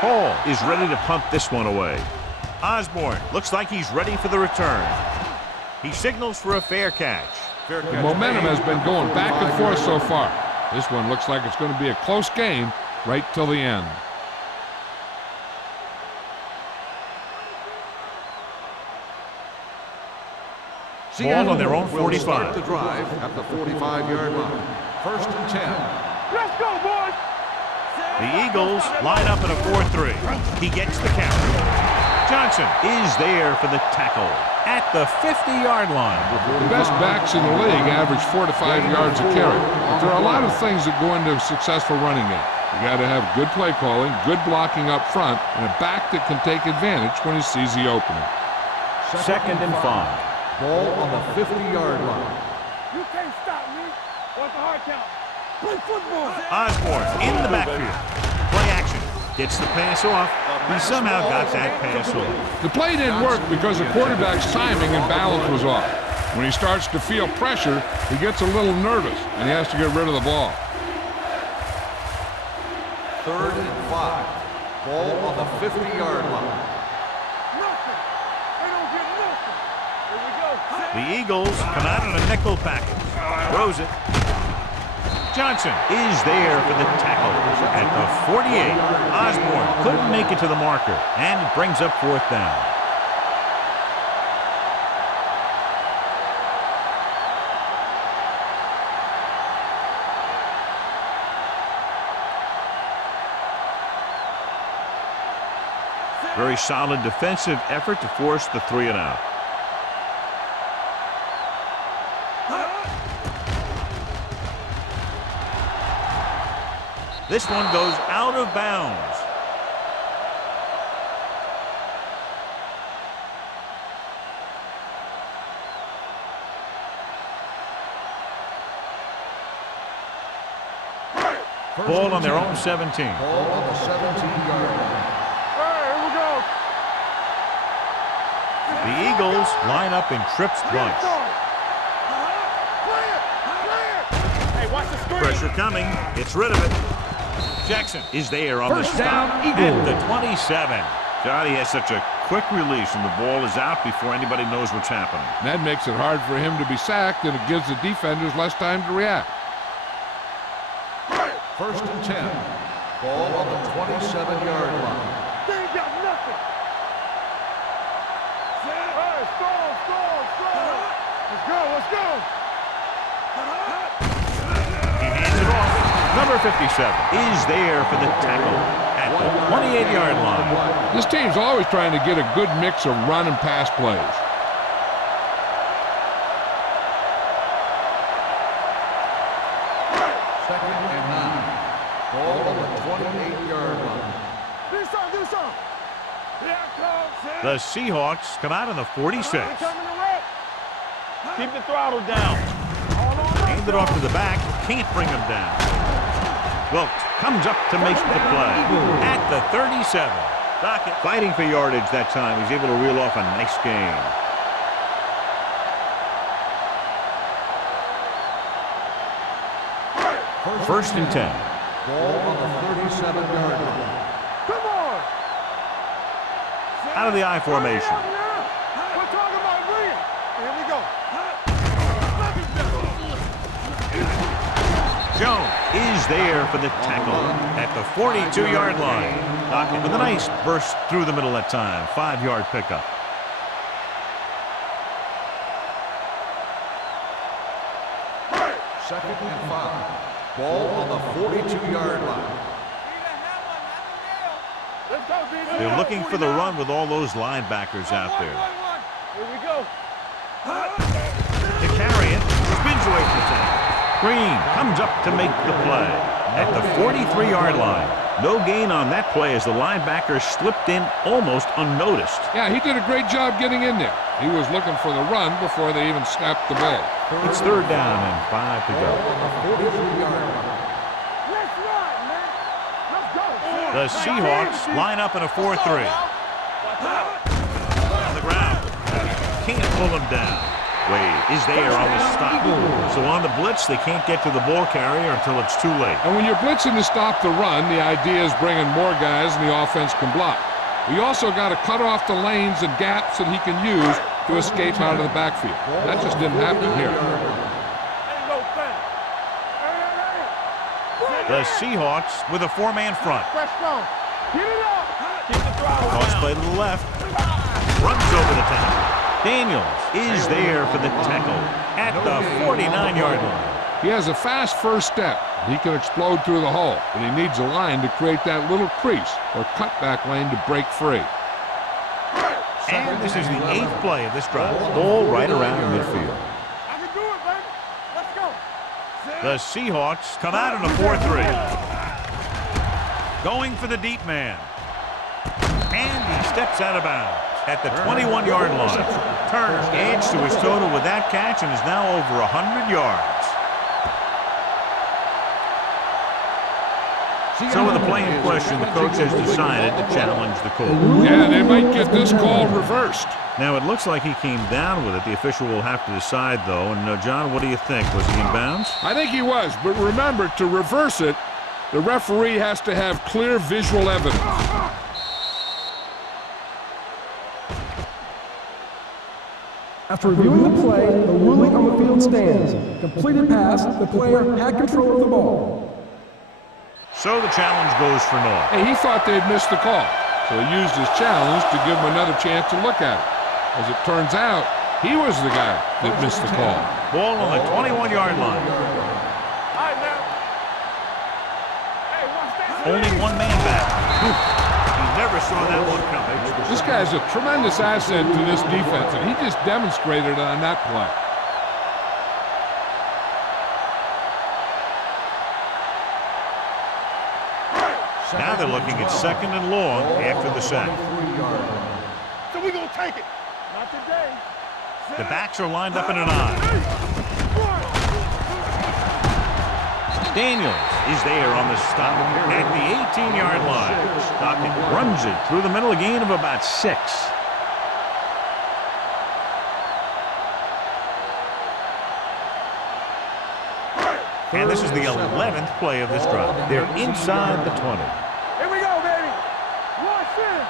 Hall is ready to punt this one away. Osborne looks like he's ready for the return. He signals for a fair catch. The momentum has been going back and forth so far. This one looks like it's going to be a close game right till the end. Ball on their own will 45. start the drive at the 45-yard line. First and 10. Let's go, boys. The Eagles line up in a 4-3. He gets the carry. Johnson is there for the tackle at the 50-yard line. The best backs in the league average 4 to 5 yards a carry. But there are a lot of things that go into a successful running game. You got to have good play calling, good blocking up front, and a back that can take advantage when he sees the opening. Second and 5. Ball on the 50-yard line. You can't stop me. What's the hard count? Play football. Osborne in the backfield. Play action. Gets the pass off. He somehow got that pass off. The play didn't work because the quarterback's timing and balance was off. When he starts to feel pressure, he gets a little nervous, and he has to get rid of the ball. Third and 5. Ball on the 50-yard line. Nothing. They don't get nothing. Here we go. The Eagles come out in a nickel package. Throws it. Johnson is there for the tackle at the 48. Osborne couldn't make it to the marker, and it brings up fourth down. Very solid defensive effort to force the 3-and-out. This one goes out of bounds. Ball on their own 17. Ball on the 17-yard line. Hey, here we go. The Eagles line up in trips bunch. Hey, watch the screen. Pressure coming. Gets rid of it. Jackson is there on the First stop down, Eagles. at the 27. Johnny has such a quick release, and the ball is out before anybody knows what's happening. That makes it hard for him to be sacked, and it gives the defenders less time to react. First and 10. Ball on the 27-yard line. They ain't got nothing. Hey, strong. Let's go. He hands it off. Number 57 is there for the tackle at the 28-yard line. This team's always trying to get a good mix of run and pass plays. Second and 9. Ball on the 28-yard line. Do something. Here it comes. The Seahawks come out on the 46. Keep the throttle down. Hand it off to the back. Can't bring him down. Wilkes comes up to make the play at the 37. Dockett fighting for yardage that time. He's able to reel off a nice gain. First and 10. Ball on the 37-yard line. Come on. Out of the I formation. We're talking about William. Here we go. Jones is there for the tackle at the 42-yard line. Dockett with a nice burst through the middle that time. 5-yard pickup. Second and 5. Ball on the 42-yard line. Let's go, DJ. They're looking for the run with all those linebackers out there. Here we go. To carry it, spins away from the tackle. Green comes up to make the play at the 43-yard line. No gain on that play as the linebacker slipped in almost unnoticed. Yeah, he did a great job getting in there. He was looking for the run before they even snapped the ball. It's third down and 5 to go. Let's run, man. Let's go. The Seahawks line up in a 4-3. On the ground. Can't pull him down. Wade is there on the stop. So on the blitz, they can't get to the ball carrier until it's too late. And when you're blitzing to stop the run, the idea is bringing more guys and the offense can block. We also got to cut off the lanes and gaps that he can use to escape out of the backfield. That just didn't happen here. Ain't no thing. The Seahawks with a 4-man front. Press strong. Get it up. Keep the throttle Cross down. play to the left. Runs over the tackle. Daniels is there for the tackle at the 49-yard line. He has a fast first step. He can explode through the hole, but he needs a line to create that little crease or cutback lane to break free. And this is the 8th play of this drive. Ball right around midfield. I can do it, baby. Let's go. The Seahawks come out in a 4-3. Going for the deep man. And he steps out of bounds at the 21-yard line. Turner adds to his total with that catch and is now over 100 yards. So with the play in question, the coach has decided to challenge the call. Yeah, they might get this call reversed. Now, it looks like he came down with it. The official will have to decide, though. And, John, what do you think? Was he in bounds? I think he was, but remember, to reverse it, the referee has to have clear visual evidence. After reviewing the play, the ruling on the field stands. Completed pass, the player had control of the ball. So the challenge goes for naught. Hey, he thought they'd missed the call, so he used his challenge to give him another chance to look at it. As it turns out, he was the guy that missed the call. Ball on the 21-yard line. All right, now. Hey, watch that. Only one man back. He never saw that one coming. This guy's a tremendous asset to this defense, and he just demonstrated it on that play. Now they're looking at 2nd and long after the sack. So we're going to take it. Not today. The backs are lined up in an I. Daniels is there on the stop at the 18-yard line. Dockett runs it through the middle, a gain of about 6. And this is the 11th play of this drive. They're inside the 20. Here we go, baby. Rush in.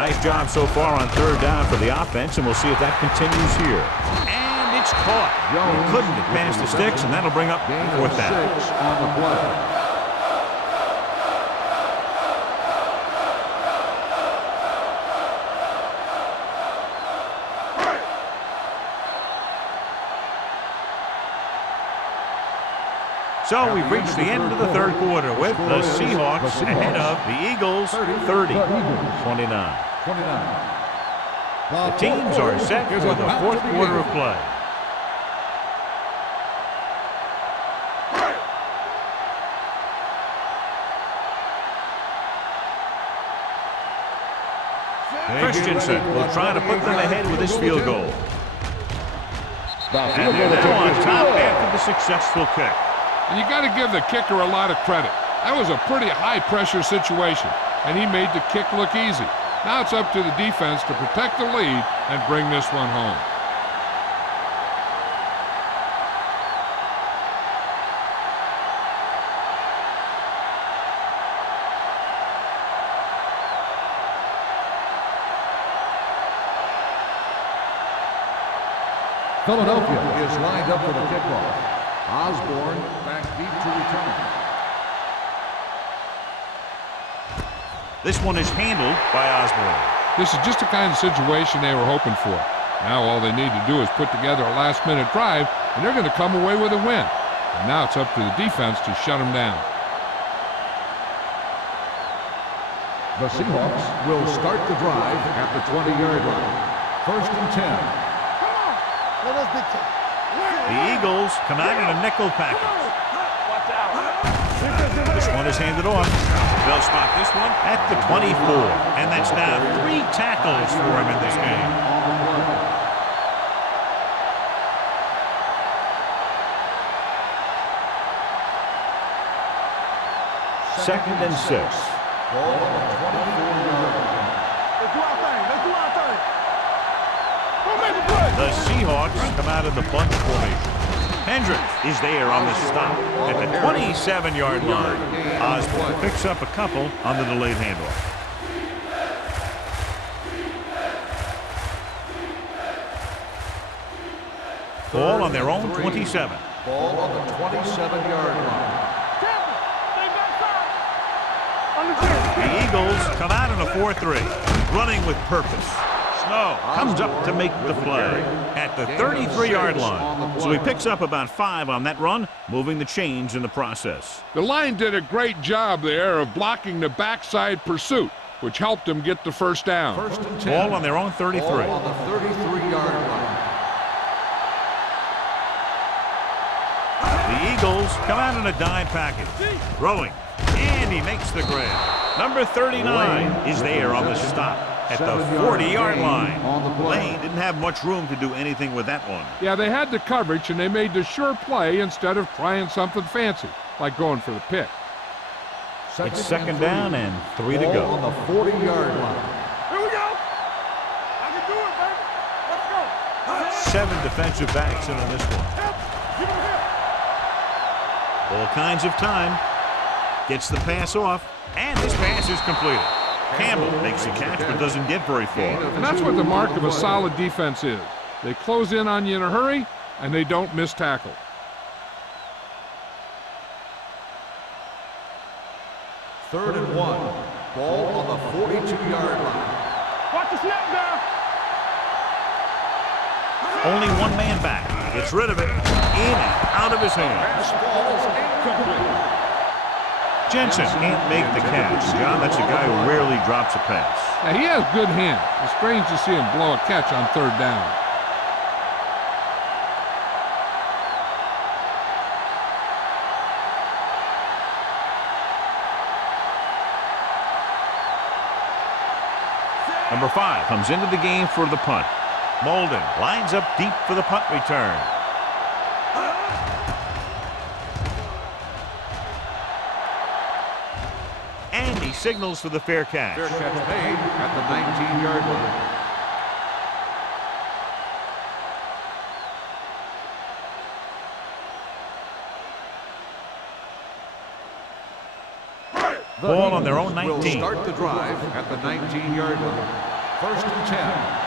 Nice job so far on third down for the offense, and we'll see if that continues here. And it's caught. He couldn't get past the sticks, and that'll bring up fourth down. 6 on the play. So we've reached the end of the third quarter with the Seahawks ahead of the Eagles 30-29. The teams are set for the fourth quarter of play. Christensen will try to put them ahead with his field goal. And they're now on top after the successful kick. And you got to give the kicker a lot of credit. That was a pretty high-pressure situation, and he made the kick look easy. Now it's up to the defense to protect the lead and bring this one home. Philadelphia is lined up for the kickoff. Osborne back deep to return. This one is handled by Osborne. This is just the kind of situation they were hoping for. Now all they need to do is put together a last-minute drive, and they're going to come away with a win. And now it's up to the defense to shut them down. The Seahawks will start the drive at the 20-yard line. 1st and 10. Come on. Let us dictate. The Eagles come out in a nickel package. This one is handed off. They'll spot this one at the 24. And that's now 3 tackles for him in this game. Second and 6. Ball on the 24-yard line. Let's do our thing. Let's do our thing. Go make the play. The Seahawks come out in the bunch formation. Hendricks is there on the stop at the 27-yard line. Osborne picks up a couple on the delayed handoff. Ball on their own 27. Ball on the 27-yard line. The Eagles come out in a 4-3, running with purpose. Snow comes up to make the play at the 33-yard line. So he picks up about 5 on that run, moving the chains in the process. The line did a great job there of blocking the backside pursuit, which helped them get the first down. 1st and 10. Ball on their own 33. Ball on the 33-yard line. The Eagles come out in a dime package, throwing, and he makes the grab. Number 39 is there on the stop at the 40-yard line. Lane didn't have much room to do anything with that one. Yeah, they had the coverage, and they made the sure play instead of trying something fancy, like going for the pick. It's second down and 3 to Ball go. on the 40-yard line. Here we go. I can do it, baby. Let's go. 7 defensive backs in on this one. Help. Give him help. All kinds of time. Gets the pass off, and this pass is completed. Campbell makes the catch but doesn't get very far. And that's what the mark of a solid defense is. They close in on you in a hurry, and they don't miss tackle. Third and 1. Ball on the 42-yard line. Watch the snap down. Only one man back. Gets rid of it. In and out of his hands. Pass ball is incomplete. Jensen can't make the catch. John, that's a guy who rarely drops a pass. Now, he has good hands. It's strange to see him blow a catch on third down. Number 5 comes into the game for the punt. Molden lines up deep for the punt return. And he signals for the fair catch. Fair catch made at the 19-yard line. Ball on their own will 19. start the drive at the 19-yard line. First and 10.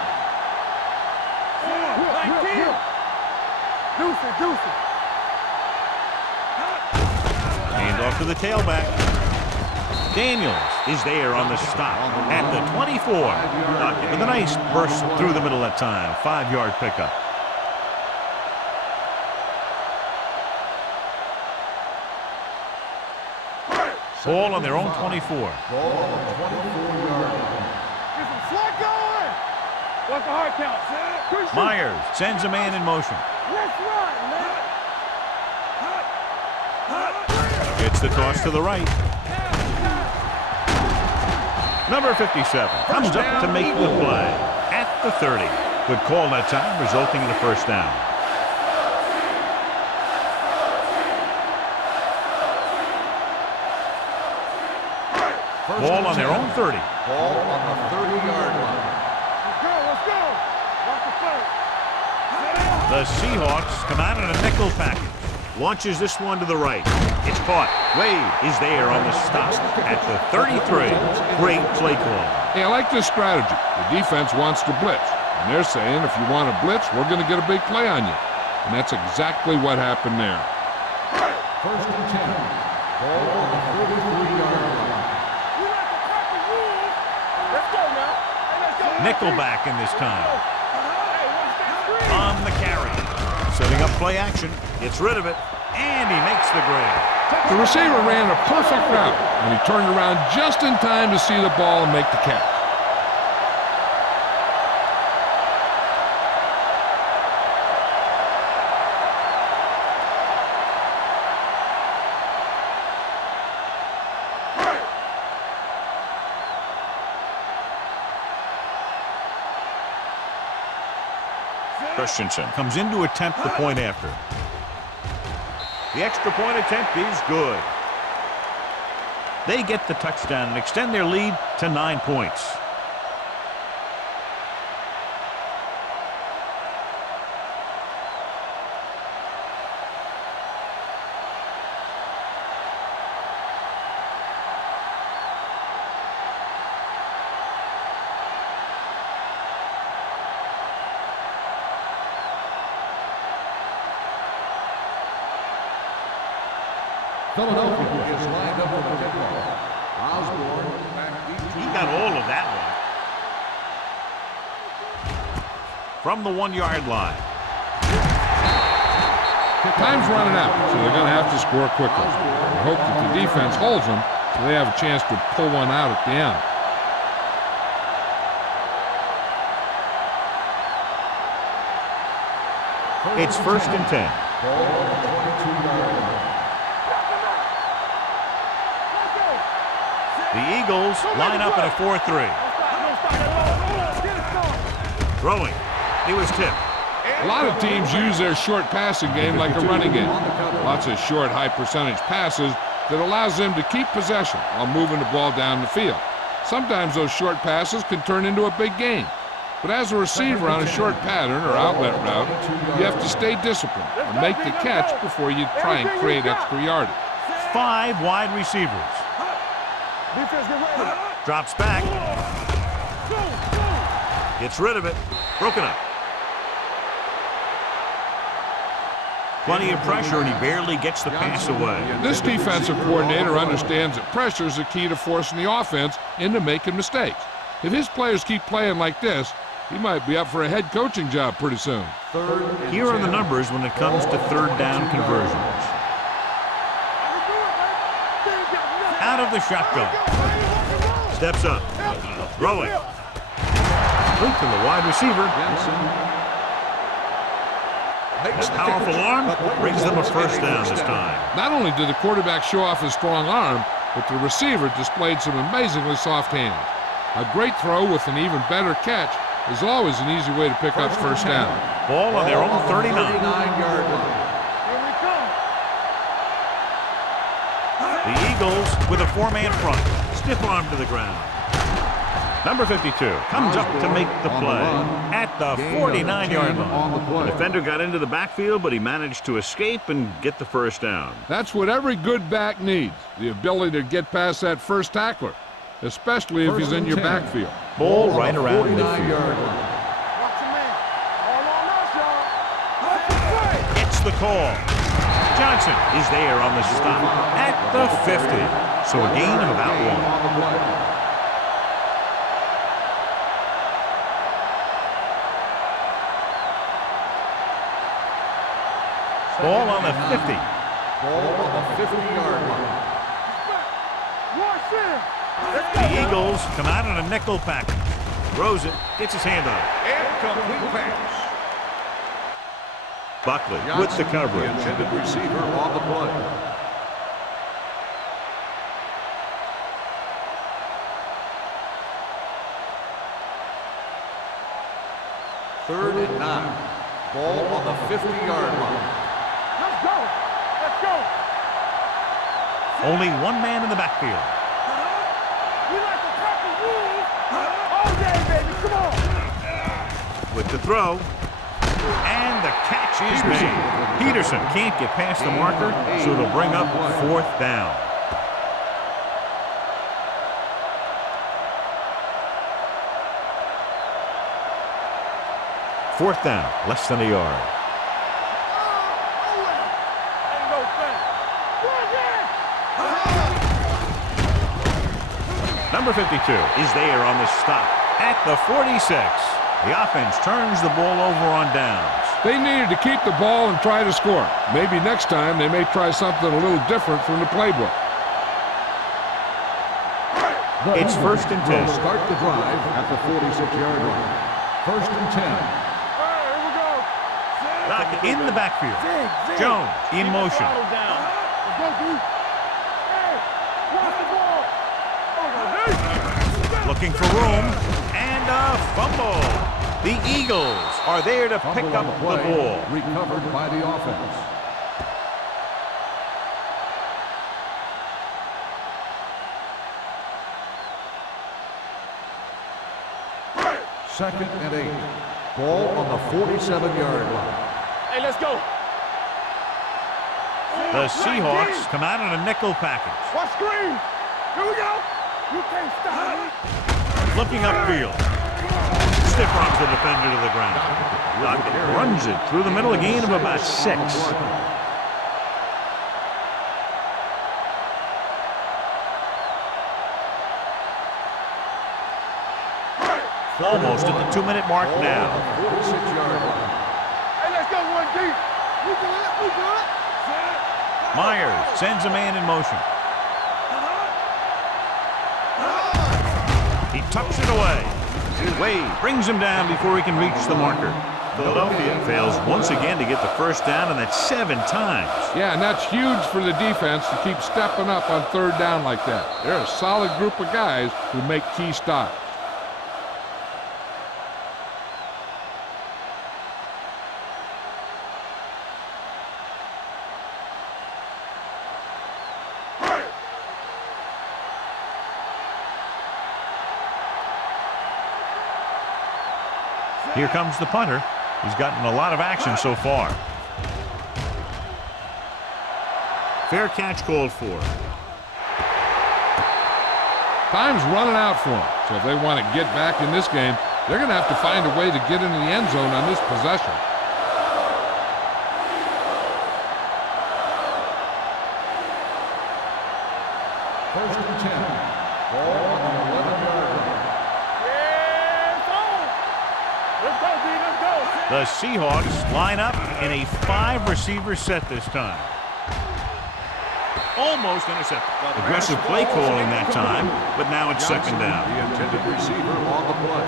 Deuce it. Hand off to the tailback. Daniels is there on the stop at the 24. With a nice burst through the middle that time. 5-yard pickup. Ball on their own 24. Ball on the 24-yard line. Get some slack going. What's the hard count? Myers sends a man in motion. Let's run, man. Gets the toss to the right. Number 57 comes up to make the play at the 30. Good call that time, resulting in a first down. Ball on their own 30. Ball on the 30-yard line. Let's go. Watch the first. The Seahawks come out in a nickel package. Launches this one to the right. It's caught. Wade is there on the stop at the 33. Great play call. Hey, I like this strategy. The defense wants to blitz. And they're saying, if you want to blitz, we're going to get a big play on you. And that's exactly what happened there. First and 10. Ball on the 33-yard line. Let's go now. Hey, let's go. Nickelback in this time. On the carry. Setting up play action. Gets rid of it. And he makes the grab. The receiver ran a perfect route, and he turned around just in time to see the ball and make the catch. Christensen comes in to attempt the point after. The extra point attempt is good. They get the touchdown and extend their lead to 9 points. Philadelphia is lined up for the kickoff. Osborne back deep. He got all of that one. From the 1-yard line. Time's running out, so they're going to have to score quickly. They hope that the defense holds them so they have a chance to pull one out at the end. It's first and 10. Ball on the 22-yard line. The Eagles line up in a 4-3. Throwing. He was tipped. A lot of teams use their short passing game like a running game. Lots of short, high-percentage passes that allows them to keep possession while moving the ball down the field. Sometimes those short passes can turn into a big game. But as a receiver on a short pattern or outlet route, you have to stay disciplined and make the catch before you try and create extra yardage. 5 wide receivers. Drops back. Gets rid of it. Broken up. Plenty of pressure, and he barely gets the pass away. This defensive coordinator understands that pressure is the key to forcing the offense into making mistakes. If his players keep playing like this, he might be up for a head coaching job pretty soon. Here are the numbers when it comes to third down conversions. Out of the shotgun. Steps up. Throwing. Link to the wide receiver. A powerful arm brings them a first down this time. Not only did the quarterback show off his strong arm, but the receiver displayed some amazingly soft hands. A great throw with an even better catch is always an easy way to pick up first down. Ball on their own 39. 39-yard line. The Eagles with a 4-man front. Stiff arm to the ground. Number 52 comes up to make the play at the 49-yard line. The defender got into the backfield, but he managed to escape and get the first down. That's what every good back needs, the ability to get past that first tackler, especially if he's in your backfield. Ball right around midfield. Watch your man. All on us, y'all. Watch your play. Gets the call. Johnson is there on the stop at the 50. So a gain of about 1. Ball on the 50. Ball on the 50-yard line. Watch him. The Eagles come out in a nickel package. Throws it, gets his hand on it. And complete pass. Buckley with the coverage. The intended receiver on the play. Third and 9. Ball on the 50-yard line. Let's go. Let's go. Only one man in the backfield. We like to tackle rules. All day, baby. Come on. With the throw. And the catch is made. Peterson can't get past the marker, so it'll bring up 4th down. Fourth down, less than a yard. Ain't no thing. Number 52 is there on the stop at the 46. The offense turns the ball over on downs. They needed to keep the ball and try to score. Maybe next time they may try something a little different from the playbook. It's 1st and 10. Will start the drive at the 46-yard line. 1st and 10. Here we go. Lockett in the backfield. Jones in motion. Let's go, D. Hey, watch the ball. Looking for room. And a fumble. The Eagles are there to pick up the ball. Recovered by the offense. Second and 8. Ball on the 47-yard line. Hey, let's go. The Seahawks come out in a nickel package. Watch screen. Here we go. You can't stop me. Looking upfield. Stiff arms the defender to the ground. Lockett runs it through the middle, a gain of about 6. Almost at the 2-minute mark now. 46-yard line. Hey, let's go, 1 deep. We good. We good. Myers sends a man in motion. He tucks it away. Wade brings him down before he can reach the marker. Philadelphia fails once again to get the first down, and that's 7 times. Yeah, and that's huge for the defense to keep stepping up on 3rd down like that. They're a solid group of guys who make key stops. Here comes the punter. He's gotten a lot of action so far. Fair catch called for. Time's running out for them. So if they want to get back in this game, they're going to have to find a way to get into the end zone on this possession. First and 10. Ball on the 11-yard line. Yeah, it's on. Let's go, D. Let's go. The Seahawks line up in a 5-receiver set this time. Almost intercepted. Aggressive play calling that time, but now it's 2nd down. The intended receiver on the play.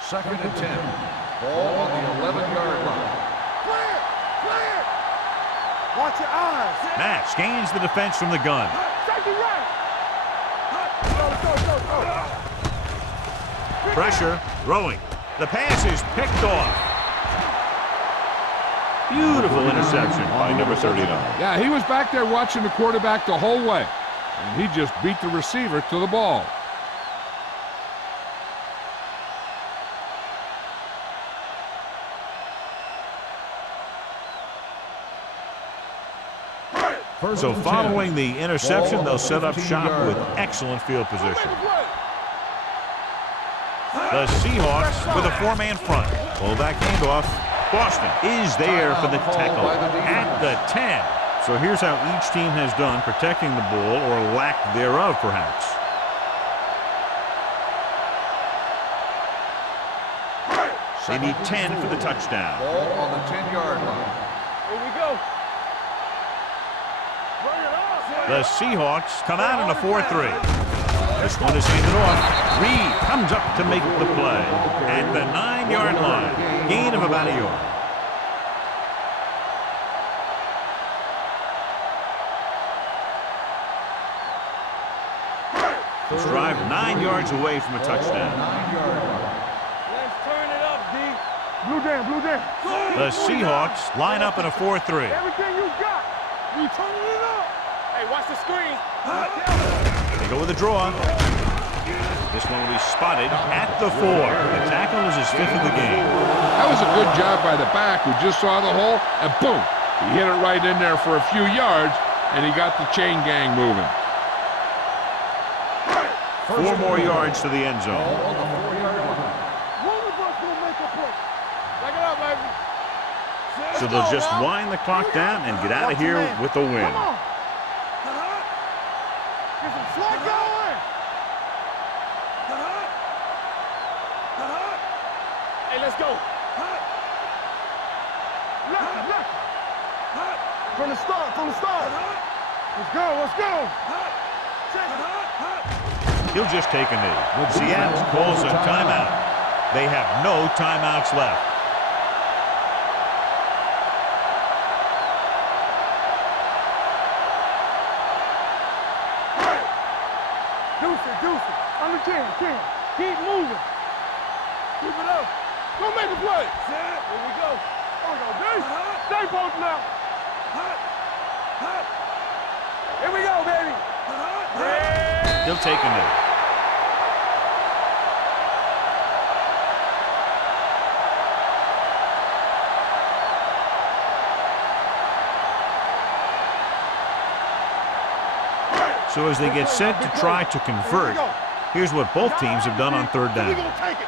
Second and 10. Ball on the 11-yard line. Clear. Clear. Watch your eyes. Matt scans the defense from the gun. Safety right. Go. Pressure, throwing. The pass is picked off. Beautiful interception by number 39. Yeah, he was back there watching the quarterback the whole way, and he just beat the receiver to the ball. So following the interception, they'll set up shop with excellent field position. The Seahawks with a four-man front. Fullback handoff. Boston is there for the tackle at the 10. So here's how each team has done protecting the ball, or lack thereof, perhaps. They need 10 for the touchdown. Ball on the 10-yard line. Here we go. The Seahawks come out in a 4-3. This one is handed off. Reed comes up to make the play at the 9-yard line. Gain of about a yard. This drive 9 yards away from a touchdown. 9-yard line. Let's turn it up, D. Blue jam, blue jam. The Seahawks line up in a 4-3. Everything you got. We turning it up. Hey, watch the screen. They go with a draw. This one will be spotted at the 4. The tackle is his 5th of the game. That was a good job by the back who just saw the hole, and boom, he hit it right in there for a few yards, and he got the chain gang moving. 4 more yards to the end zone. Ball on the 4-yard line. One of us will make a play. Back it up, baby. So they'll just wind the clock down and get out of here with a win. Come on. Get some slack going. Hey, let's go. Left. From the start. Let's go. He'll just take a knee. Seattle calls a timeout. They have no timeouts left. Deuce it. On the 10. Keep moving. Keep it up. Go make a play. Here we go. Deuce. Stay posting out. Here we go, baby. He'll take a knee. So as they get set to try to convert, here's what both teams have done on 3rd down. We're going to take it.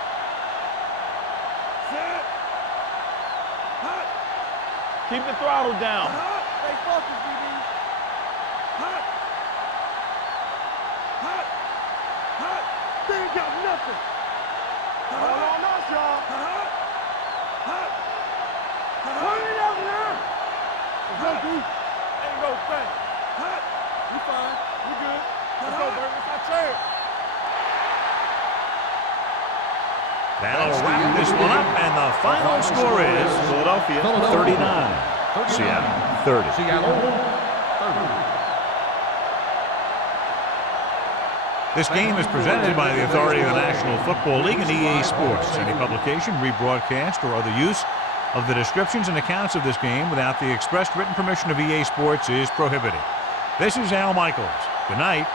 Keep the throttle down. Stay focused, BB. They ain't got nothing. Hold on us, y'all. Put it up there. Let's go, D. Ain't no thing. We fine. We good. Let's go, baby. It's our chance. That'll wrap this one up, and the final score is Philadelphia 39, Seattle 30. Seattle 30. This game is presented by the authority of the National Football League and EA Sports. Any publication, rebroadcast, or other use of the descriptions and accounts of this game without the expressed written permission of EA Sports is prohibited. This is Al Michaels. Good night.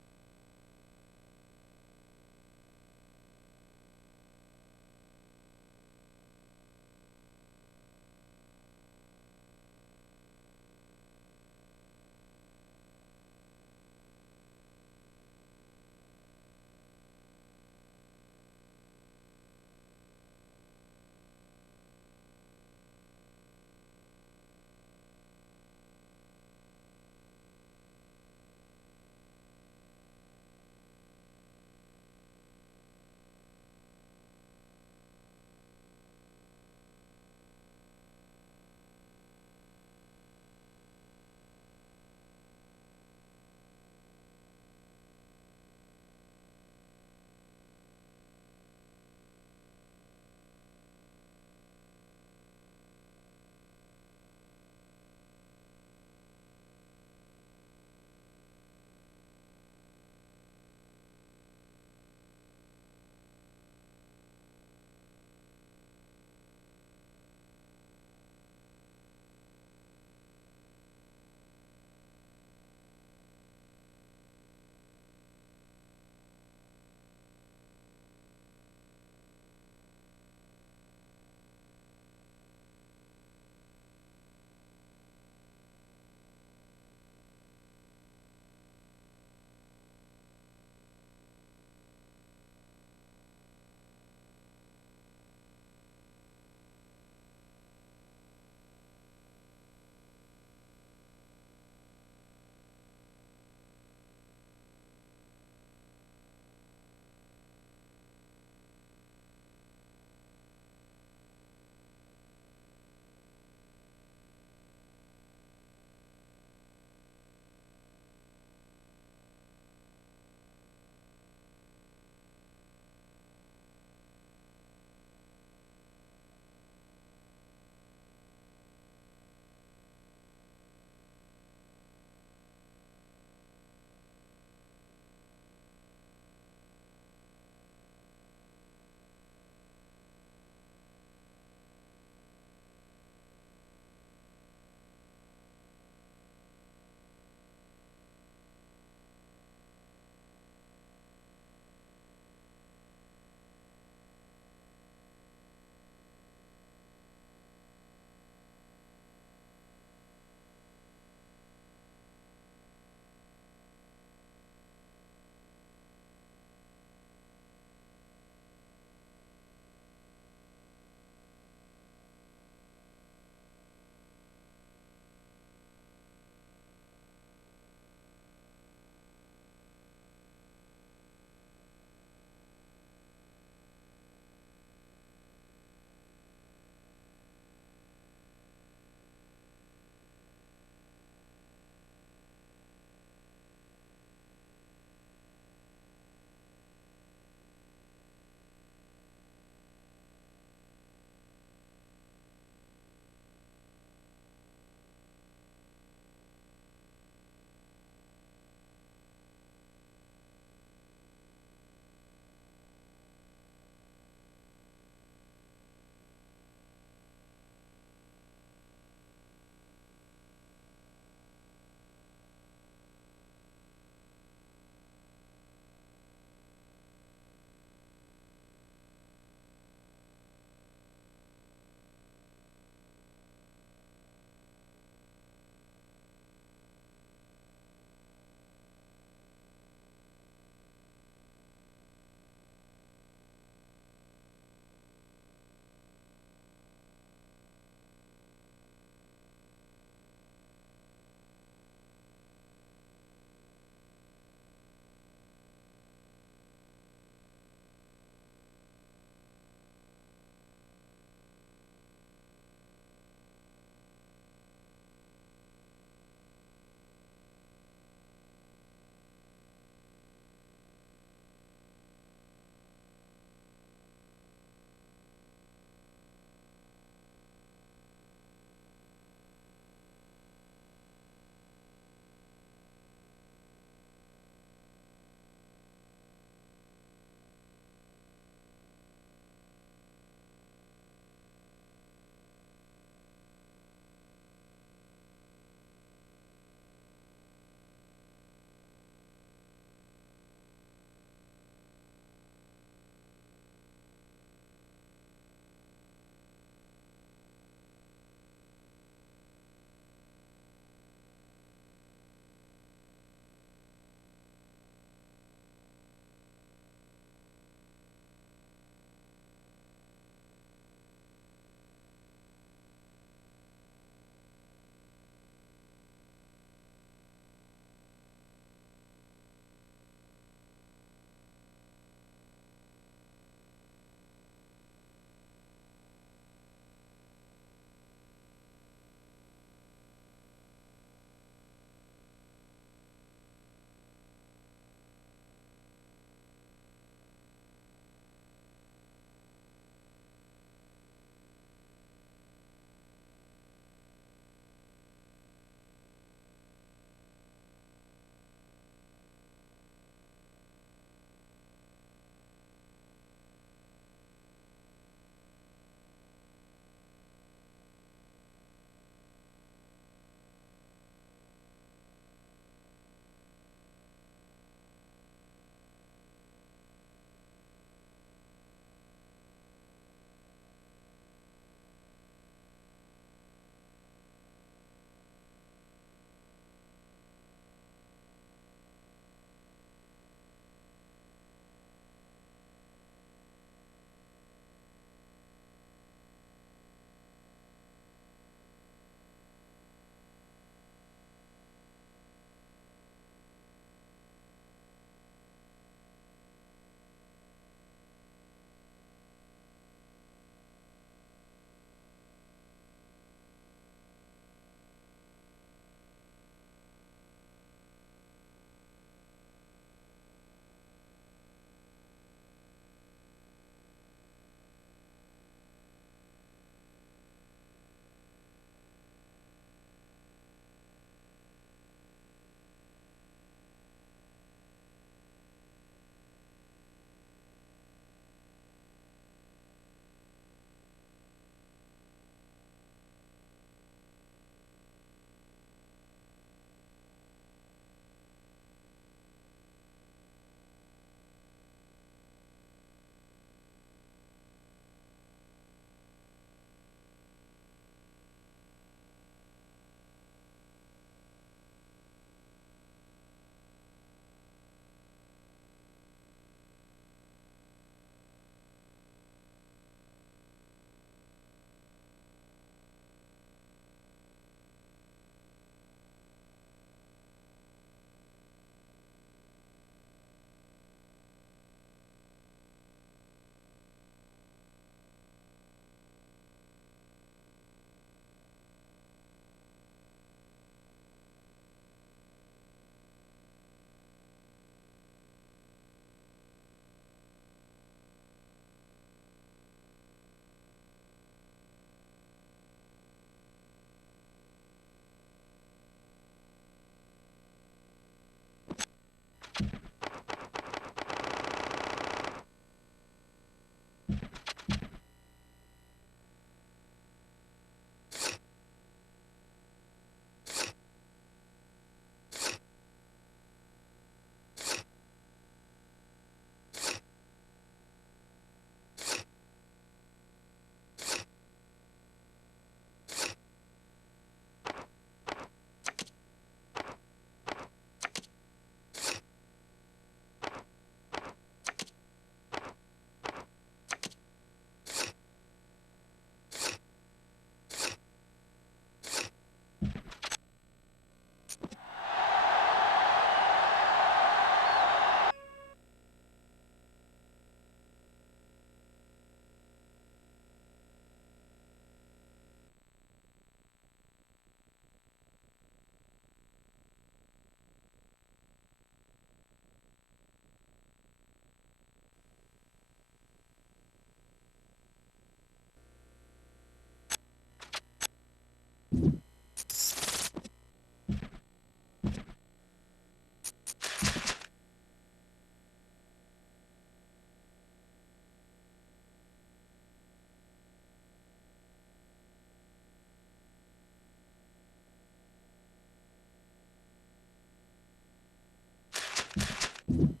1.